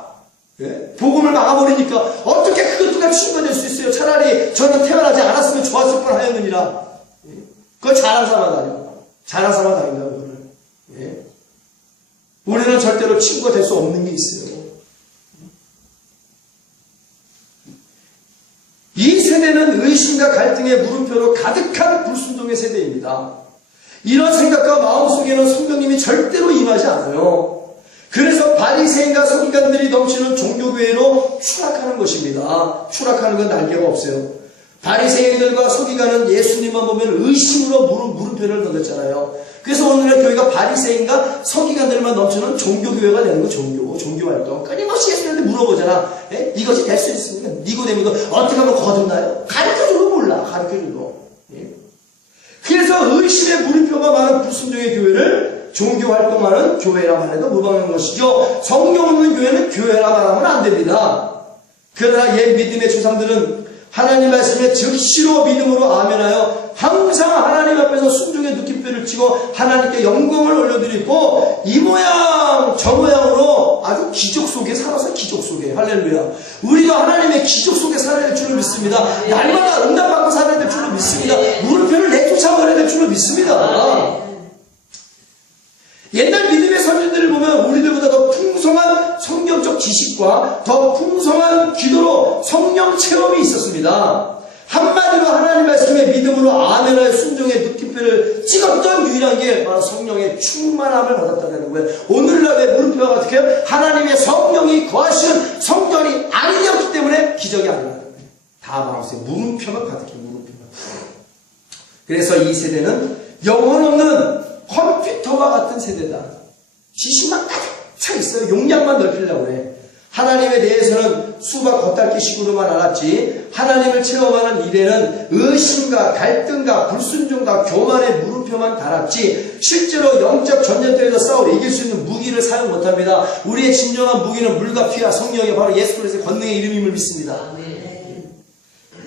예? 복음을 막아버리니까 어떻게 그것과 친구가 될 수 있어요? 차라리 저는 태어나지 않았으면 좋았을 뻔하였느니라. 예? 그걸 자랑 삼아 다녀. 자랑 삼아 다닌다 그거를. 예? 우리는 절대로 친구가 될 수 없는 게 있어요. 이 세대는 의심과 갈등의 물음표로 가득한 불순종의 세대입니다. 이런 생각과 마음속에는 성령님이 절대로 임하지 않아요. 그래서 바리새인과 서기관들이 넘치는 종교교회로 추락하는 것입니다. 추락하는 건 날개가 없어요. 바리새인들과 서기관은 예수님만 보면 의심으로 물음표를 던졌잖아요. 그래서 오늘날 교회가 바리새인과 서기관들만 넘치는 종교교회가 되는 거. 종교활동 끊임없이 예수님한테 물어보잖아. 에? 이것이 될 수 있습니까? 니고데모도 어떻게 하면 거듭나요? 가르쳐줘도 몰라. 가르쳐줘도. 예? 그래서 의심의 물음표가 많은 불순종의 교회를 종교활동하는 교회라 말해도 무방한 것이죠. 성경 없는 교회는 교회라 말하면 안 됩니다. 그러나 옛 믿음의 조상들은 하나님 말씀에 즉시로 믿음으로 아멘하여 항상 하나님 앞에서 순종의 느낌표를 치고 하나님께 영광을 올려드리고 이 모양 저 모양으로 아주 기적 속에 살아서 기적 속에 할렐루야. 우리도 하나님의 기적 속에 살아야 될 줄로 믿습니다. 날마다 응답받고 살아야 될 줄로 믿습니다. 물음표를 내쫓아버려야 될 줄로 믿습니다. 옛날 믿음의 선진들을 보면 우리들보다 더 풍성한 성경적 지식과 더 풍성한 기도로 성령 체험이 있었습니다. 한마디로 하나님 말씀에 믿음으로 아멘하여 순종의 느낌표를 찍었던 유일한 게 바로 성령의 충만함을 받았다는 거예요. 오늘날 왜 물음표가 어떻게 해요? 하나님의 성령이 거하시는 성전이 아니었기 때문에 기적이 안 나는 거예요. 다 말하세요. 물음표가 가득해. 물음표가. 그래서 이 세대는 영혼 없는 컴퓨터와 같은 세대다. 지식만 가득 차 있어요. 용량만 넓히려고 해. 하나님에 대해서는 수박 겉핥기식으로만 알았지 하나님을 체험하는 일에는 의심과 갈등과 불순종과 교만의 물음표만 달았지 실제로 영적 전쟁터에서 싸워 이길 수 있는 무기를 사용 못합니다. 우리의 진정한 무기는 물과 피와 성령의 바로 예수 그리스도의 권능의 이름임을 믿습니다.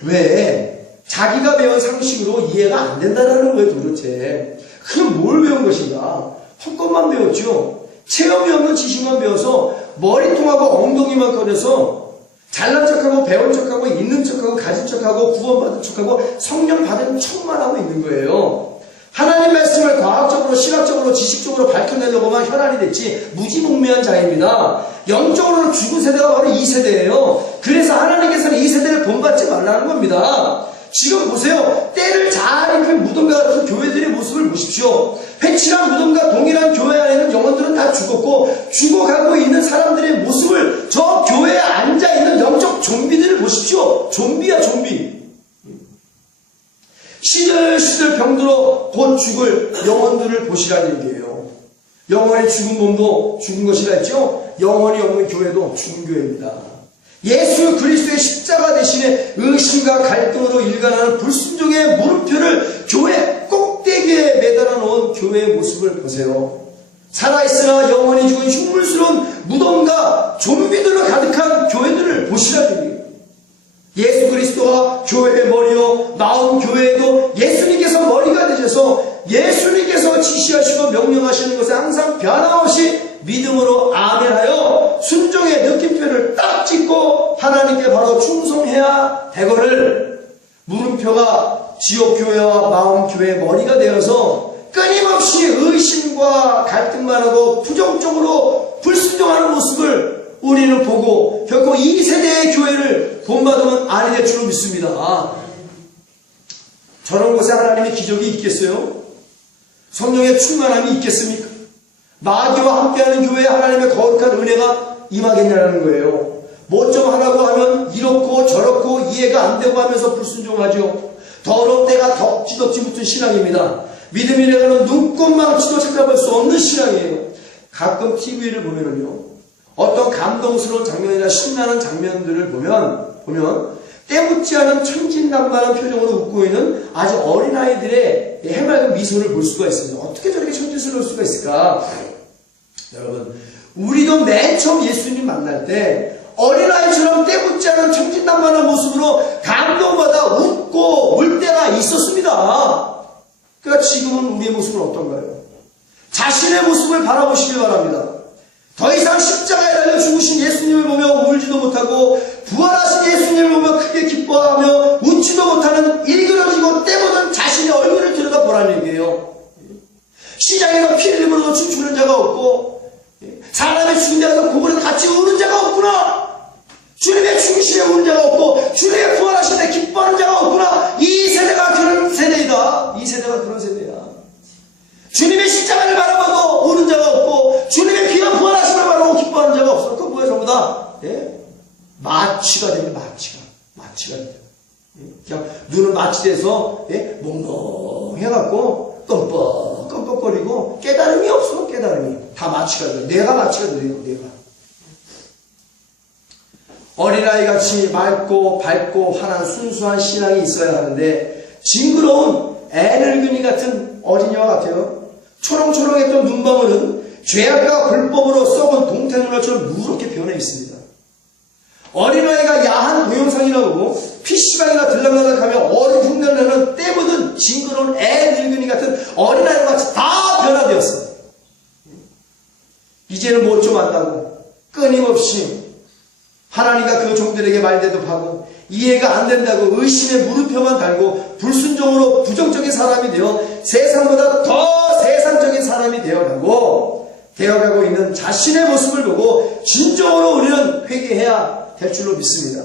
왜? 자기가 배운 상식으로 이해가 안 된다는 거예요 도대체. 그럼 뭘 배운 것인가? 헛것만 배웠죠. 체험이 없는 지식만 배워서 머리통하고 엉덩이만 꺼내서 잘난 척하고 배운 척하고 있는 척하고 가진 척하고 구원받은 척하고 성령 받은 척만 하고 있는 거예요. 하나님 말씀을 과학적으로 신학적으로 지식적으로 밝혀내려고만 혈안이 됐지 무지몽매한 자입니다. 영적으로는 죽은 세대가 바로 이 세대예요. 그래서 하나님께서는 이 세대를 본받지 말라는 겁니다. 지금 보세요. 때를 잘 입힌 무덤과 같은 교회들의 모습을 보십시오. 회칠한 무덤과 동일한 교회 안에는 영혼들은 다 죽었고 죽어가고 있는 사람들의 모습을 저 교회에 앉아있는 영적 좀비들을 보십시오. 좀비야 좀비. 시들시들 병들어 곧 죽을 영혼들을 보시라는 얘기예요. 영혼이 죽은 몸도 죽은 것이라 했죠. 영혼이 없는 교회도 죽은 교회입니다. 예수 그리스도의 십자가 대신에 의심과 갈등으로 일관하는 불순종의 물음표를 교회 꼭대기에 매달아 놓은 교회의 모습을 보세요. 살아있으나 영혼이 죽은 흉물스러운 무덤과 좀비들로 가득한 교회들을 보시라니. 예수 그리스도가 교회의 머리요 나온 교회에도 예수님께서 머리가 되셔서 예수님께서 지시하시고 명령하시는 것에 항상 변함없이 믿음으로 아멘하여 순종의 느낌표를 딱 찍고 하나님께 바로 충성해야 되거늘 물음표가 지옥교회와 마음교회의 머리가 되어서 끊임없이 의심과 갈등만 하고 부정적으로 불순종하는 모습을 우리는 보고 결코 이 세대의 교회를 본받으면 아니 될 줄로 믿습니다. 저런 곳에 하나님의 기적이 있겠어요? 성령의 충만함이 있겠습니까? 마귀와 함께하는 교회에 하나님의 거룩한 은혜가 임하겠냐는 거예요. 뭐 좀 하라고 하면 이렇고 저렇고 이해가 안 되고 하면서 불순종하죠. 더러운 때가 덕지덕지 붙은 신앙입니다. 믿음이라고는 눈꽃망치도 찾아볼 수 없는 신앙이에요. 가끔 TV를 보면은요, 어떤 감동스러운 장면이나 신나는 장면들을 보면 때묻지 않은 천진난만한 표정으로 웃고 있는 아주 어린아이들의 해맑은 미소를 볼 수가 있습니다. 어떻게 저렇게 천진스러울 수가 있을까? 여러분, 우리도 맨 처음 예수님 만날 때 어린아이처럼 때묻지 않은 천진난만한 모습으로 감동받아 웃고 울 때가 있었습니다. 그러니까 지금은 우리의 모습은 어떤가요? 자신의 모습을 바라보시길 바랍니다. 더 이상 십자가에 달려 죽으신 예수님을 보며 울지도 못하고 부활하신 예수님을 보며 크게 기뻐하며 웃지도 못하는 일그러지고 때묻은 자신의 얼굴을 들여다보라는 얘기예요. 시장에서 피 흘림으로도 춤추는 자가 없고 사람의 죽은 자에서 고구려 같이 우는 자가 없구나. 주님의 죽으심에 우는 자가 없고 주님의 부활하실 때 기뻐하는 자가 없구나. 이 세대가 그런 세대이다. 이 세대가 그런 세대야. 주님의 십자가를 바라봐도 우는 자가 없고 주님의 피와 부활하심을 바라보고 기뻐하는 자가 없어. 그건 뭐야? 전부 다 마취가 됩니다. 마취가 돼요. 그냥 눈은 마취돼서 몽롱해갖고 껌뻑거리고 깨달음이 없어. 깨달음이 다 마취가 돼요. 내가 마취가 돼요. 내가 어린아이같이 맑고 밝고 환한 순수한 신앙이 있어야 하는데 징그러운 애늙은이 같은 어린이와 같아요. 초롱초롱했던 눈방울은 죄악과 불법으로 썩은 동태눈알처럼 누렇게 변해 있습니다. 어린아이가 야한 동영상이나 보고 PC방이나 들락날락하며 어린 흉내를 내는 때묻은 징그러운 애늙은이 같은 어린아이와 같이 다 변화되었어요. 이제는 뭐 좀 안다고 끊임없이 하나님과 그 종들에게 말대답하고 이해가 안 된다고 의심의 물음표만 달고 불순종으로 부정적인 사람이 되어 세상보다 더 세상적인 사람이 되어가고 있는 자신의 모습을 보고 진정으로 우리는 회개해야 될 줄로 믿습니다.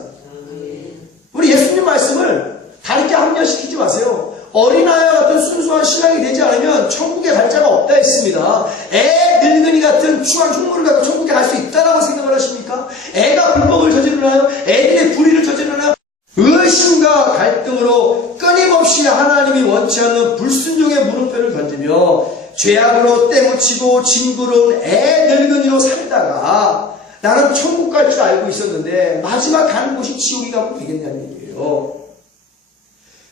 우리 예수님 말씀을 다르게 합리화시키지 마세요. 어린아이와 같은 순수한 신앙이 되지 않으면 천국에 갈 자가 없다 했습니다. 애 늙은이 같은 추한 흉물을 갖고 천국에 갈 수 있다라고 생각을 하십니까? 애가 불법을 저지르나요? 애들의 불의를 저지르나요? 의심과 갈등으로 끊임없이 하나님이 원치 않는 불순종의 물음표를 던지며 죄악으로 때묻히고 징그러운 애 늙은이로 살다가 나는 천국 갈 줄 알고 있었는데 마지막 가는 곳이 지옥이 가면 되겠냐는 얘기예요.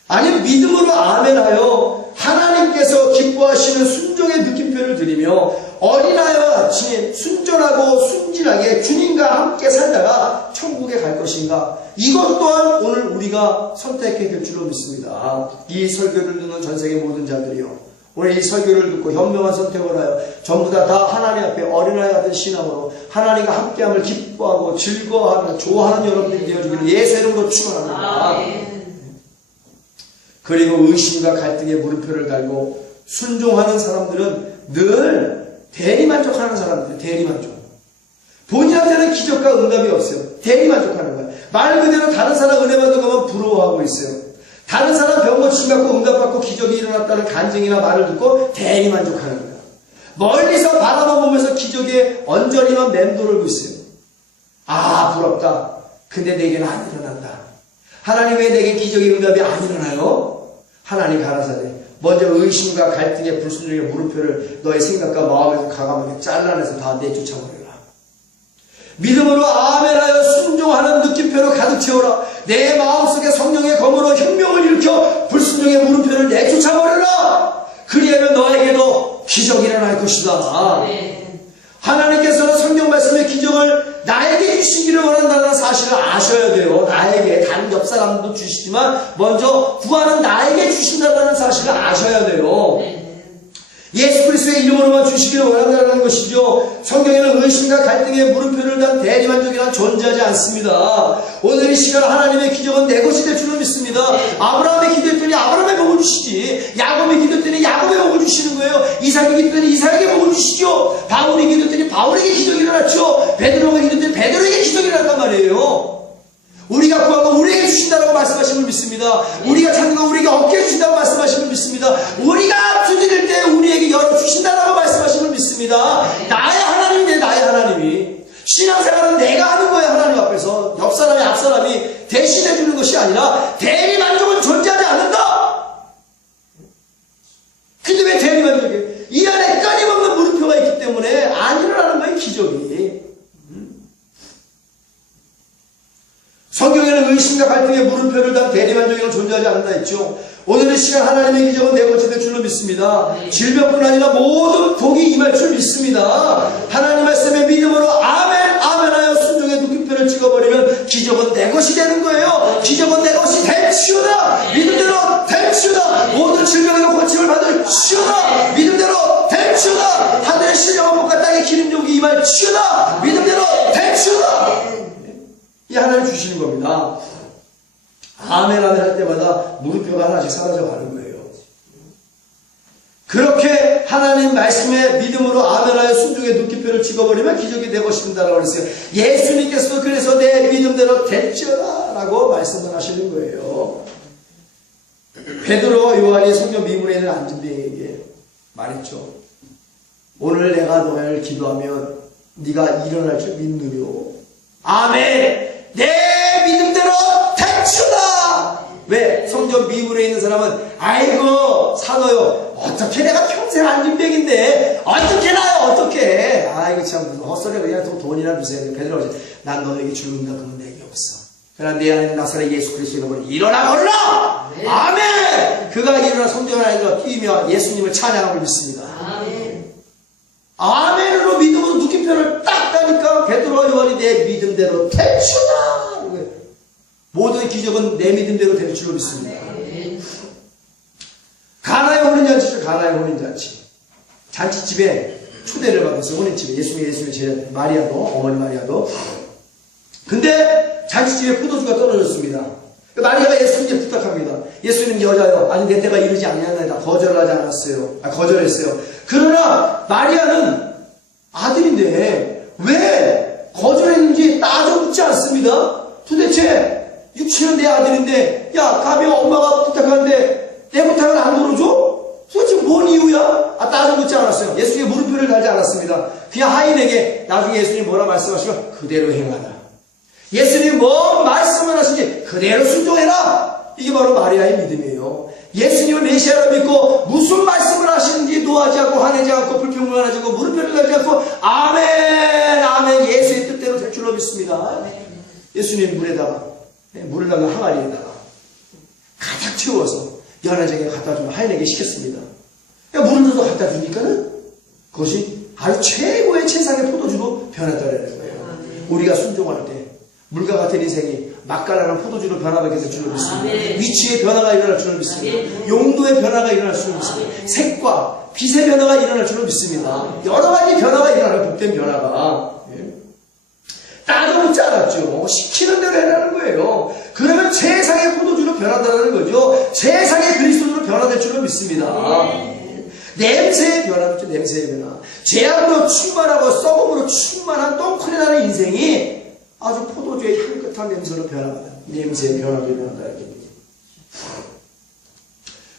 아니 믿음으로 아멘하여 하나님께서 기뻐하시는 순종의 느낌표를 드리며 어린아이와 같이 순전하고 순진하게 주님과 함께 살다가 천국에 갈 것인가? 이것 또한 오늘 우리가 선택해야 될 줄로 믿습니다. 이 설교를 듣는 전세계 모든 자들이요, 오늘 이 설교를 듣고 현명한 선택을 하여 전부 다 하나님 앞에 어린아이 같은 신앙으로 하나님과 함께함을 기뻐하고 즐거워하는 좋아하는 여러분들이 되어주기를 예수 이름으로 축원합니다. 그리고 의심과 갈등의 물음표를 달고 순종하는 사람들은 늘 대리만족하는 사람들이에요. 대리만족. 본인한테는 기적과 응답이 없어요. 대리만족하는 거예요. 말 그대로 다른 사람 은혜 받은 것만 부러워하고 있어요. 다른 사람 병 고침 받고 응답받고 기적이 일어났다는 간증이나 말을 듣고 대리만족하는 거예요. 멀리서 바라만 보면서 기적에 언저리만 맴돌고 있어요. 아, 부럽다. 근데 내게는 안 일어난다. 하나님 왜 내게 기적의 응답이 안 일어나요? 하나님 가라사대 먼저 의심과 갈등의 불순종의 물음표를 너의 생각과 마음에서 가감하게 잘라내서 다 내쫓아버려라. 믿음으로 아멘하여 순종하는 느낌표로 가득 채워라. 내 마음속에 성령의 검으로 혁명을 일으켜 불순종의 물음표를 내쫓아버려라. 그리하면 너에게도 기적이 일어날 것이다. 하나님께서는 성경 말씀의 기적을 나에게 주시기를 원한다는 사실을 아셔야 돼요. 나에게, 다른 옆 사람도 주시지만 먼저 구하는 나에게 주신다는 사실을 아셔야 돼요. 예수 그리스도의 이름으로만 주시기를 원한다는 것이죠. 성경에는 의심과 갈등의 물음표를 단 대리만족이란 존재하지 않습니다. 오늘 이 시간 하나님의 기적은 내 것이 될 줄로 믿습니다. 아브라함의 기도했더니 아브라함의 복을 주시지, 야곱의 기도했더니 야곱의 복을 주시는 거예요. 이삭의 기도했더니 이삭에게 복을 주시죠. 바울의 기도했더니 바울에게 기적이 일어났죠. 베드로가 기도했더니 베드로에게 기적이 일어났단 말이에요. 우리가 구하고 우리에게 주신다고 말씀하심을 믿습니다. 우리가 찾는 거 우리에게 얻게 해주신다고 말씀하심을 믿습니다. 우리가 두드릴 때 우리에게 열어주신다고 말씀하심을 믿습니다. 나의 하나님이네, 나의 하나님이. 신앙생활은 내가 하는 거예요. 하나님 앞에서 옆 사람이 앞 사람이 대신해 주는 것이 아니라 대리만족은 존재하지 않는다. 근데 왜 대리만족이에요? 이 안에 끊임없는 물음표가 있기 때문에 안 일어나는 거예요. 기적이. 성경에는 의심과 갈등의 물음표를 단 대리만족에는 존재하지 않는다 했죠. 오늘 이 시간 하나님의 기적은 내 것이 될 줄로 믿습니다. 질병뿐 아니라 모든 복이 임할 줄 믿습니다. 하나님 말씀의 믿음으로 아멘 아멘 하여 순종의 느낌표를 찍어버리면 기적은 내 것이 되는 거예요. 기적은 내 것이 될지어다. 믿음대로 될지어다. 모든 질병에도 고침을 받을 지어다. 믿음대로 될지어다. 하늘의 신령한 복과 땅의 기름종이 임할지어다. 믿음대로 될지어다. 이 하나님 주시는 겁니다. 아멘 아멘 할 때마다 물음표가 하나씩 사라져 가는 거예요. 그렇게 하나님 말씀에 믿음으로 아멘하여 순종의 느낌표를 찍어버리면 기적이 내 것이 된다고 그랬어요. 예수님께서도 그래서 내 믿음대로 될지어다 라고 말씀을 하시는 거예요. 베드로와 요한이 성경 미문에 있는 안진뱅이에게 말했죠. 오늘 내가 너를 기도하면 네가 일어날 줄 믿느뇨. 아멘. 내 믿음대로 될지어다. 왜? 성전 미문에 있는 사람은 아이고 사도요 어떻게 내가 평생 안진뱅인데 어떻게 나요 어떻게. 아이고 참 무슨 헛소리야. 그냥 돈이나 주세요. 베드로가 난 너에게 죽는다 그러면 내게 없어. 그러나 내 안에 나사렛 예수 그리스도의 이름으로 일어나 버리라. 네. 아멘. 그가 일어나 성전 안에서 뛰며 예수님을 찬양함을 믿습니다. 아멘. 아멘으로 믿음으로 느낌표를 딱 따니까 베드로와 요한이 내 믿음대로 될지어다. 모든 기적은 내 믿음대로 될 줄로 믿습니다. 가나의 혼인잔치죠. 가나의 혼인잔치. 잔치집에 초대를 받았어요. 혼인집에. 예수님의 제자 마리아도, 어머니 마리아도. 근데 잔치집에 포도주가 떨어졌습니다. 마리아가 예수님께 부탁합니다. 예수님 여자요. 아니 내 때가 이르지 아니하나이다. 거절을 하지 않았어요. 거절했어요. 그러나 마리아는 아들인데 왜 거절했는지 따져 묻지 않습니다. 도대체 육체는 내 아들인데 야 가면 엄마가 부탁하는데 내 부탁을 안 들어줘? 도대체 뭔 이유야? 따져 묻지 않았어요. 예수님의 물음표를 달지 않았습니다. 그냥 하인에게 나중에 예수님 뭐라 말씀하시면 그대로 행하라. 예수님이 뭔 말씀을 하시는지 그대로 순종해라. 이게 바로 마리아의 믿음이에요. 예수님을 메시아로 믿고 무슨 말씀을 하시는지 노하지 않고 화내지 않고 불평불만하지 않고 물음표를 달지 않고 아멘 아멘 예수의 뜻대로 될 줄로 믿습니다. 예수님 물을 담는 항아리에다가 가득 채워서 연회장에 갖다 주면 하인에게 시켰습니다. 물을 넣어서 갖다 주니까는 그것이 아주 최고의 최상의 포도주로 변했다는 거예요. 우리가 순종할 때 물과 같은 인생이 맛깔나는 포도주로 변화하게 될 줄로 믿습니다. 위치의 변화가 일어날 줄로 믿습니다. 용도의 변화가 일어날 줄로 믿습니다. 색과 빛의 변화가 일어날 줄로 믿습니다. 여러 가지 변화가 일어나요. 복된 변화가. 따져 묻지 않았죠. 시키는 대로 해라는 거예요. 그러면 최상의 포도주로 변화한다는 거죠. 최상의 그리스도로 변화될 줄로 믿습니다. 냄새의 변화죠. 냄새의 변화. 죄악으로 충만하고 썩음으로 충만한 똥커리 나는 인생이 아주 포도주의 향긋한 냄새로 변화한다. 냄새의 변화도 일어난다.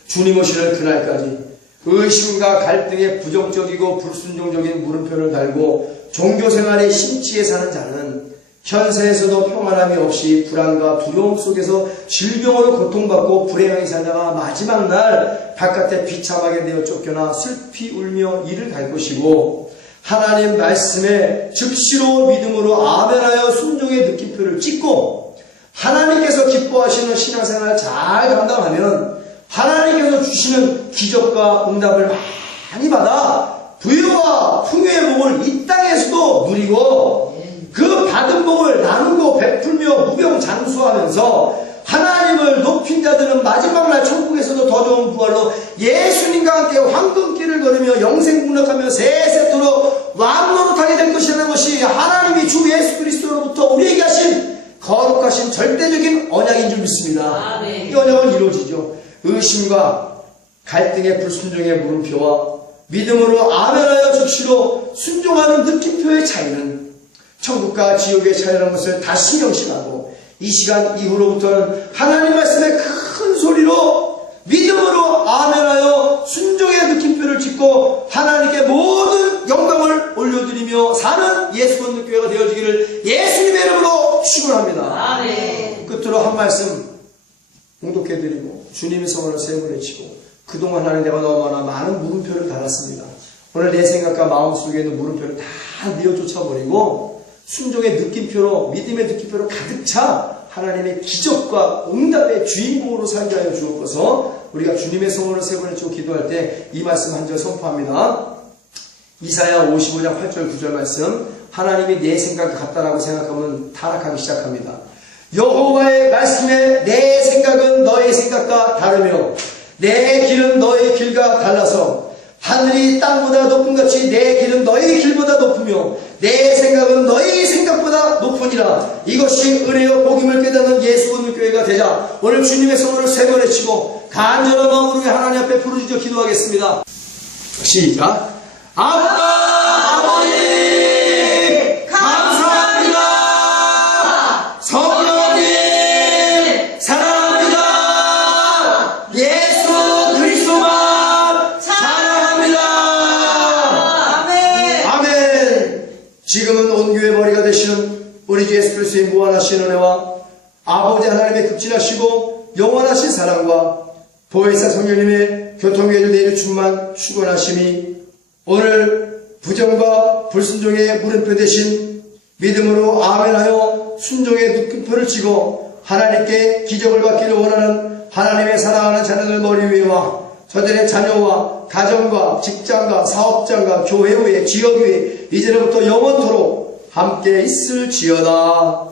주님 오시는 그날까지 의심과 갈등에 부정적이고 불순종적인 물음표를 달고 종교생활에 심취해 사는 자는 현세에서도 평안함이 없이 불안과 두려움 속에서 질병으로 고통받고 불행하게 살다가 마지막 날 바깥에 비참하게 되어 쫓겨나 슬피 울며 이를 갈 것이고, 하나님 말씀에 즉시로 믿음으로 아멘하여 순종의 느낌표를 찍고 하나님께서 기뻐하시는 신앙생활 잘 감당하면 하나님께서 주시는 기적과 응답을 많이 받아 부유와 풍요의 복을 이 땅에서도 누리고 그 받은 복을 나누고 베풀며 무병장수하면서 하나님을 높인 자들은 마지막 날 천국에서도 더 좋은 부활로 예수님과 함께 황금길을 걸으며 영생국락하며 세세토록 왕노릇하게 될 것이라는 것이 하나님이 주 예수 그리스도로부터 우리에게 하신 거룩하신 절대적인 언약인 줄 믿습니다. 이 언약은 이루어지죠. 의심과 갈등의 불순종의 물음표와 믿음으로 아멘하여 즉시로 순종하는 느낌표의 차이는 천국과 지옥의 차이라는 것을 다시 명심하고 이 시간 이후로부터는 하나님 말씀에 큰 소리로 믿음으로 아멘하여 순종의 느낌표를 짓고 하나님께 모든 영광을 올려드리며 사는 예수 건너교회가 되어지기를 예수님의 이름으로 축원합니다. 아멘. 끝으로 한 말씀 공독해드리고 주님의 성원을 세 번 외치고 그동안 하나님 내가 너무나 많은 물음표를 달았습니다. 오늘 내 생각과 마음속에 있는 물음표를 다 뉘어쫓아버리고 순종의 느낌표로 믿음의 느낌표로 가득 차 하나님의 기적과 응답의 주인공으로 살게 하여 주옵소서. 우리가 주님의 성원을 세 번 외치고 기도할 때 이 말씀 한 절 선포합니다. 이사야 55장 8절 9절 말씀. 하나님이 내 생각 같다라고 생각하면 타락하기 시작합니다. 여호와의 말씀에 내 생각은 너의 생각과 다르며 내 길은 너의 길과 달라서 하늘이 땅보다 높은 같이 내 길은 너의 길보다 높으며 내 생각은 너의 생각보다 높으니라. 이것이 은혜요 복임을 깨닫는 예수 건너교회가 되자 오늘 주님의 성원을 세 번 외치고 간절한 마음으로 하나님 앞에 부르짖어 기도하겠습니다. 시작. 아빠 아버지 감사합니다. 성령님 사랑합니다. 예수 그리스도만 사랑합니다. 아멘. 아멘. 지금은 온 교회 머리가 되시는 우리 주 예수 그리스도의 무한하신 은혜와 아버지 하나님의 극진하시고 영원하신 사랑과 보혜사 성령님의 교통계주 내일 충만 축원하심이 오늘 부정과 불순종의 물음표 대신 믿음으로 아멘하여 순종의 느낌표를 치고 하나님께 기적을 받기를 원하는 하나님의 사랑하는 자녀들 머리 위에와 저들의 자녀와 가정과 직장과 사업장과 교회 위에 지역 위에 이제부터 영원토록 함께 있을지어다.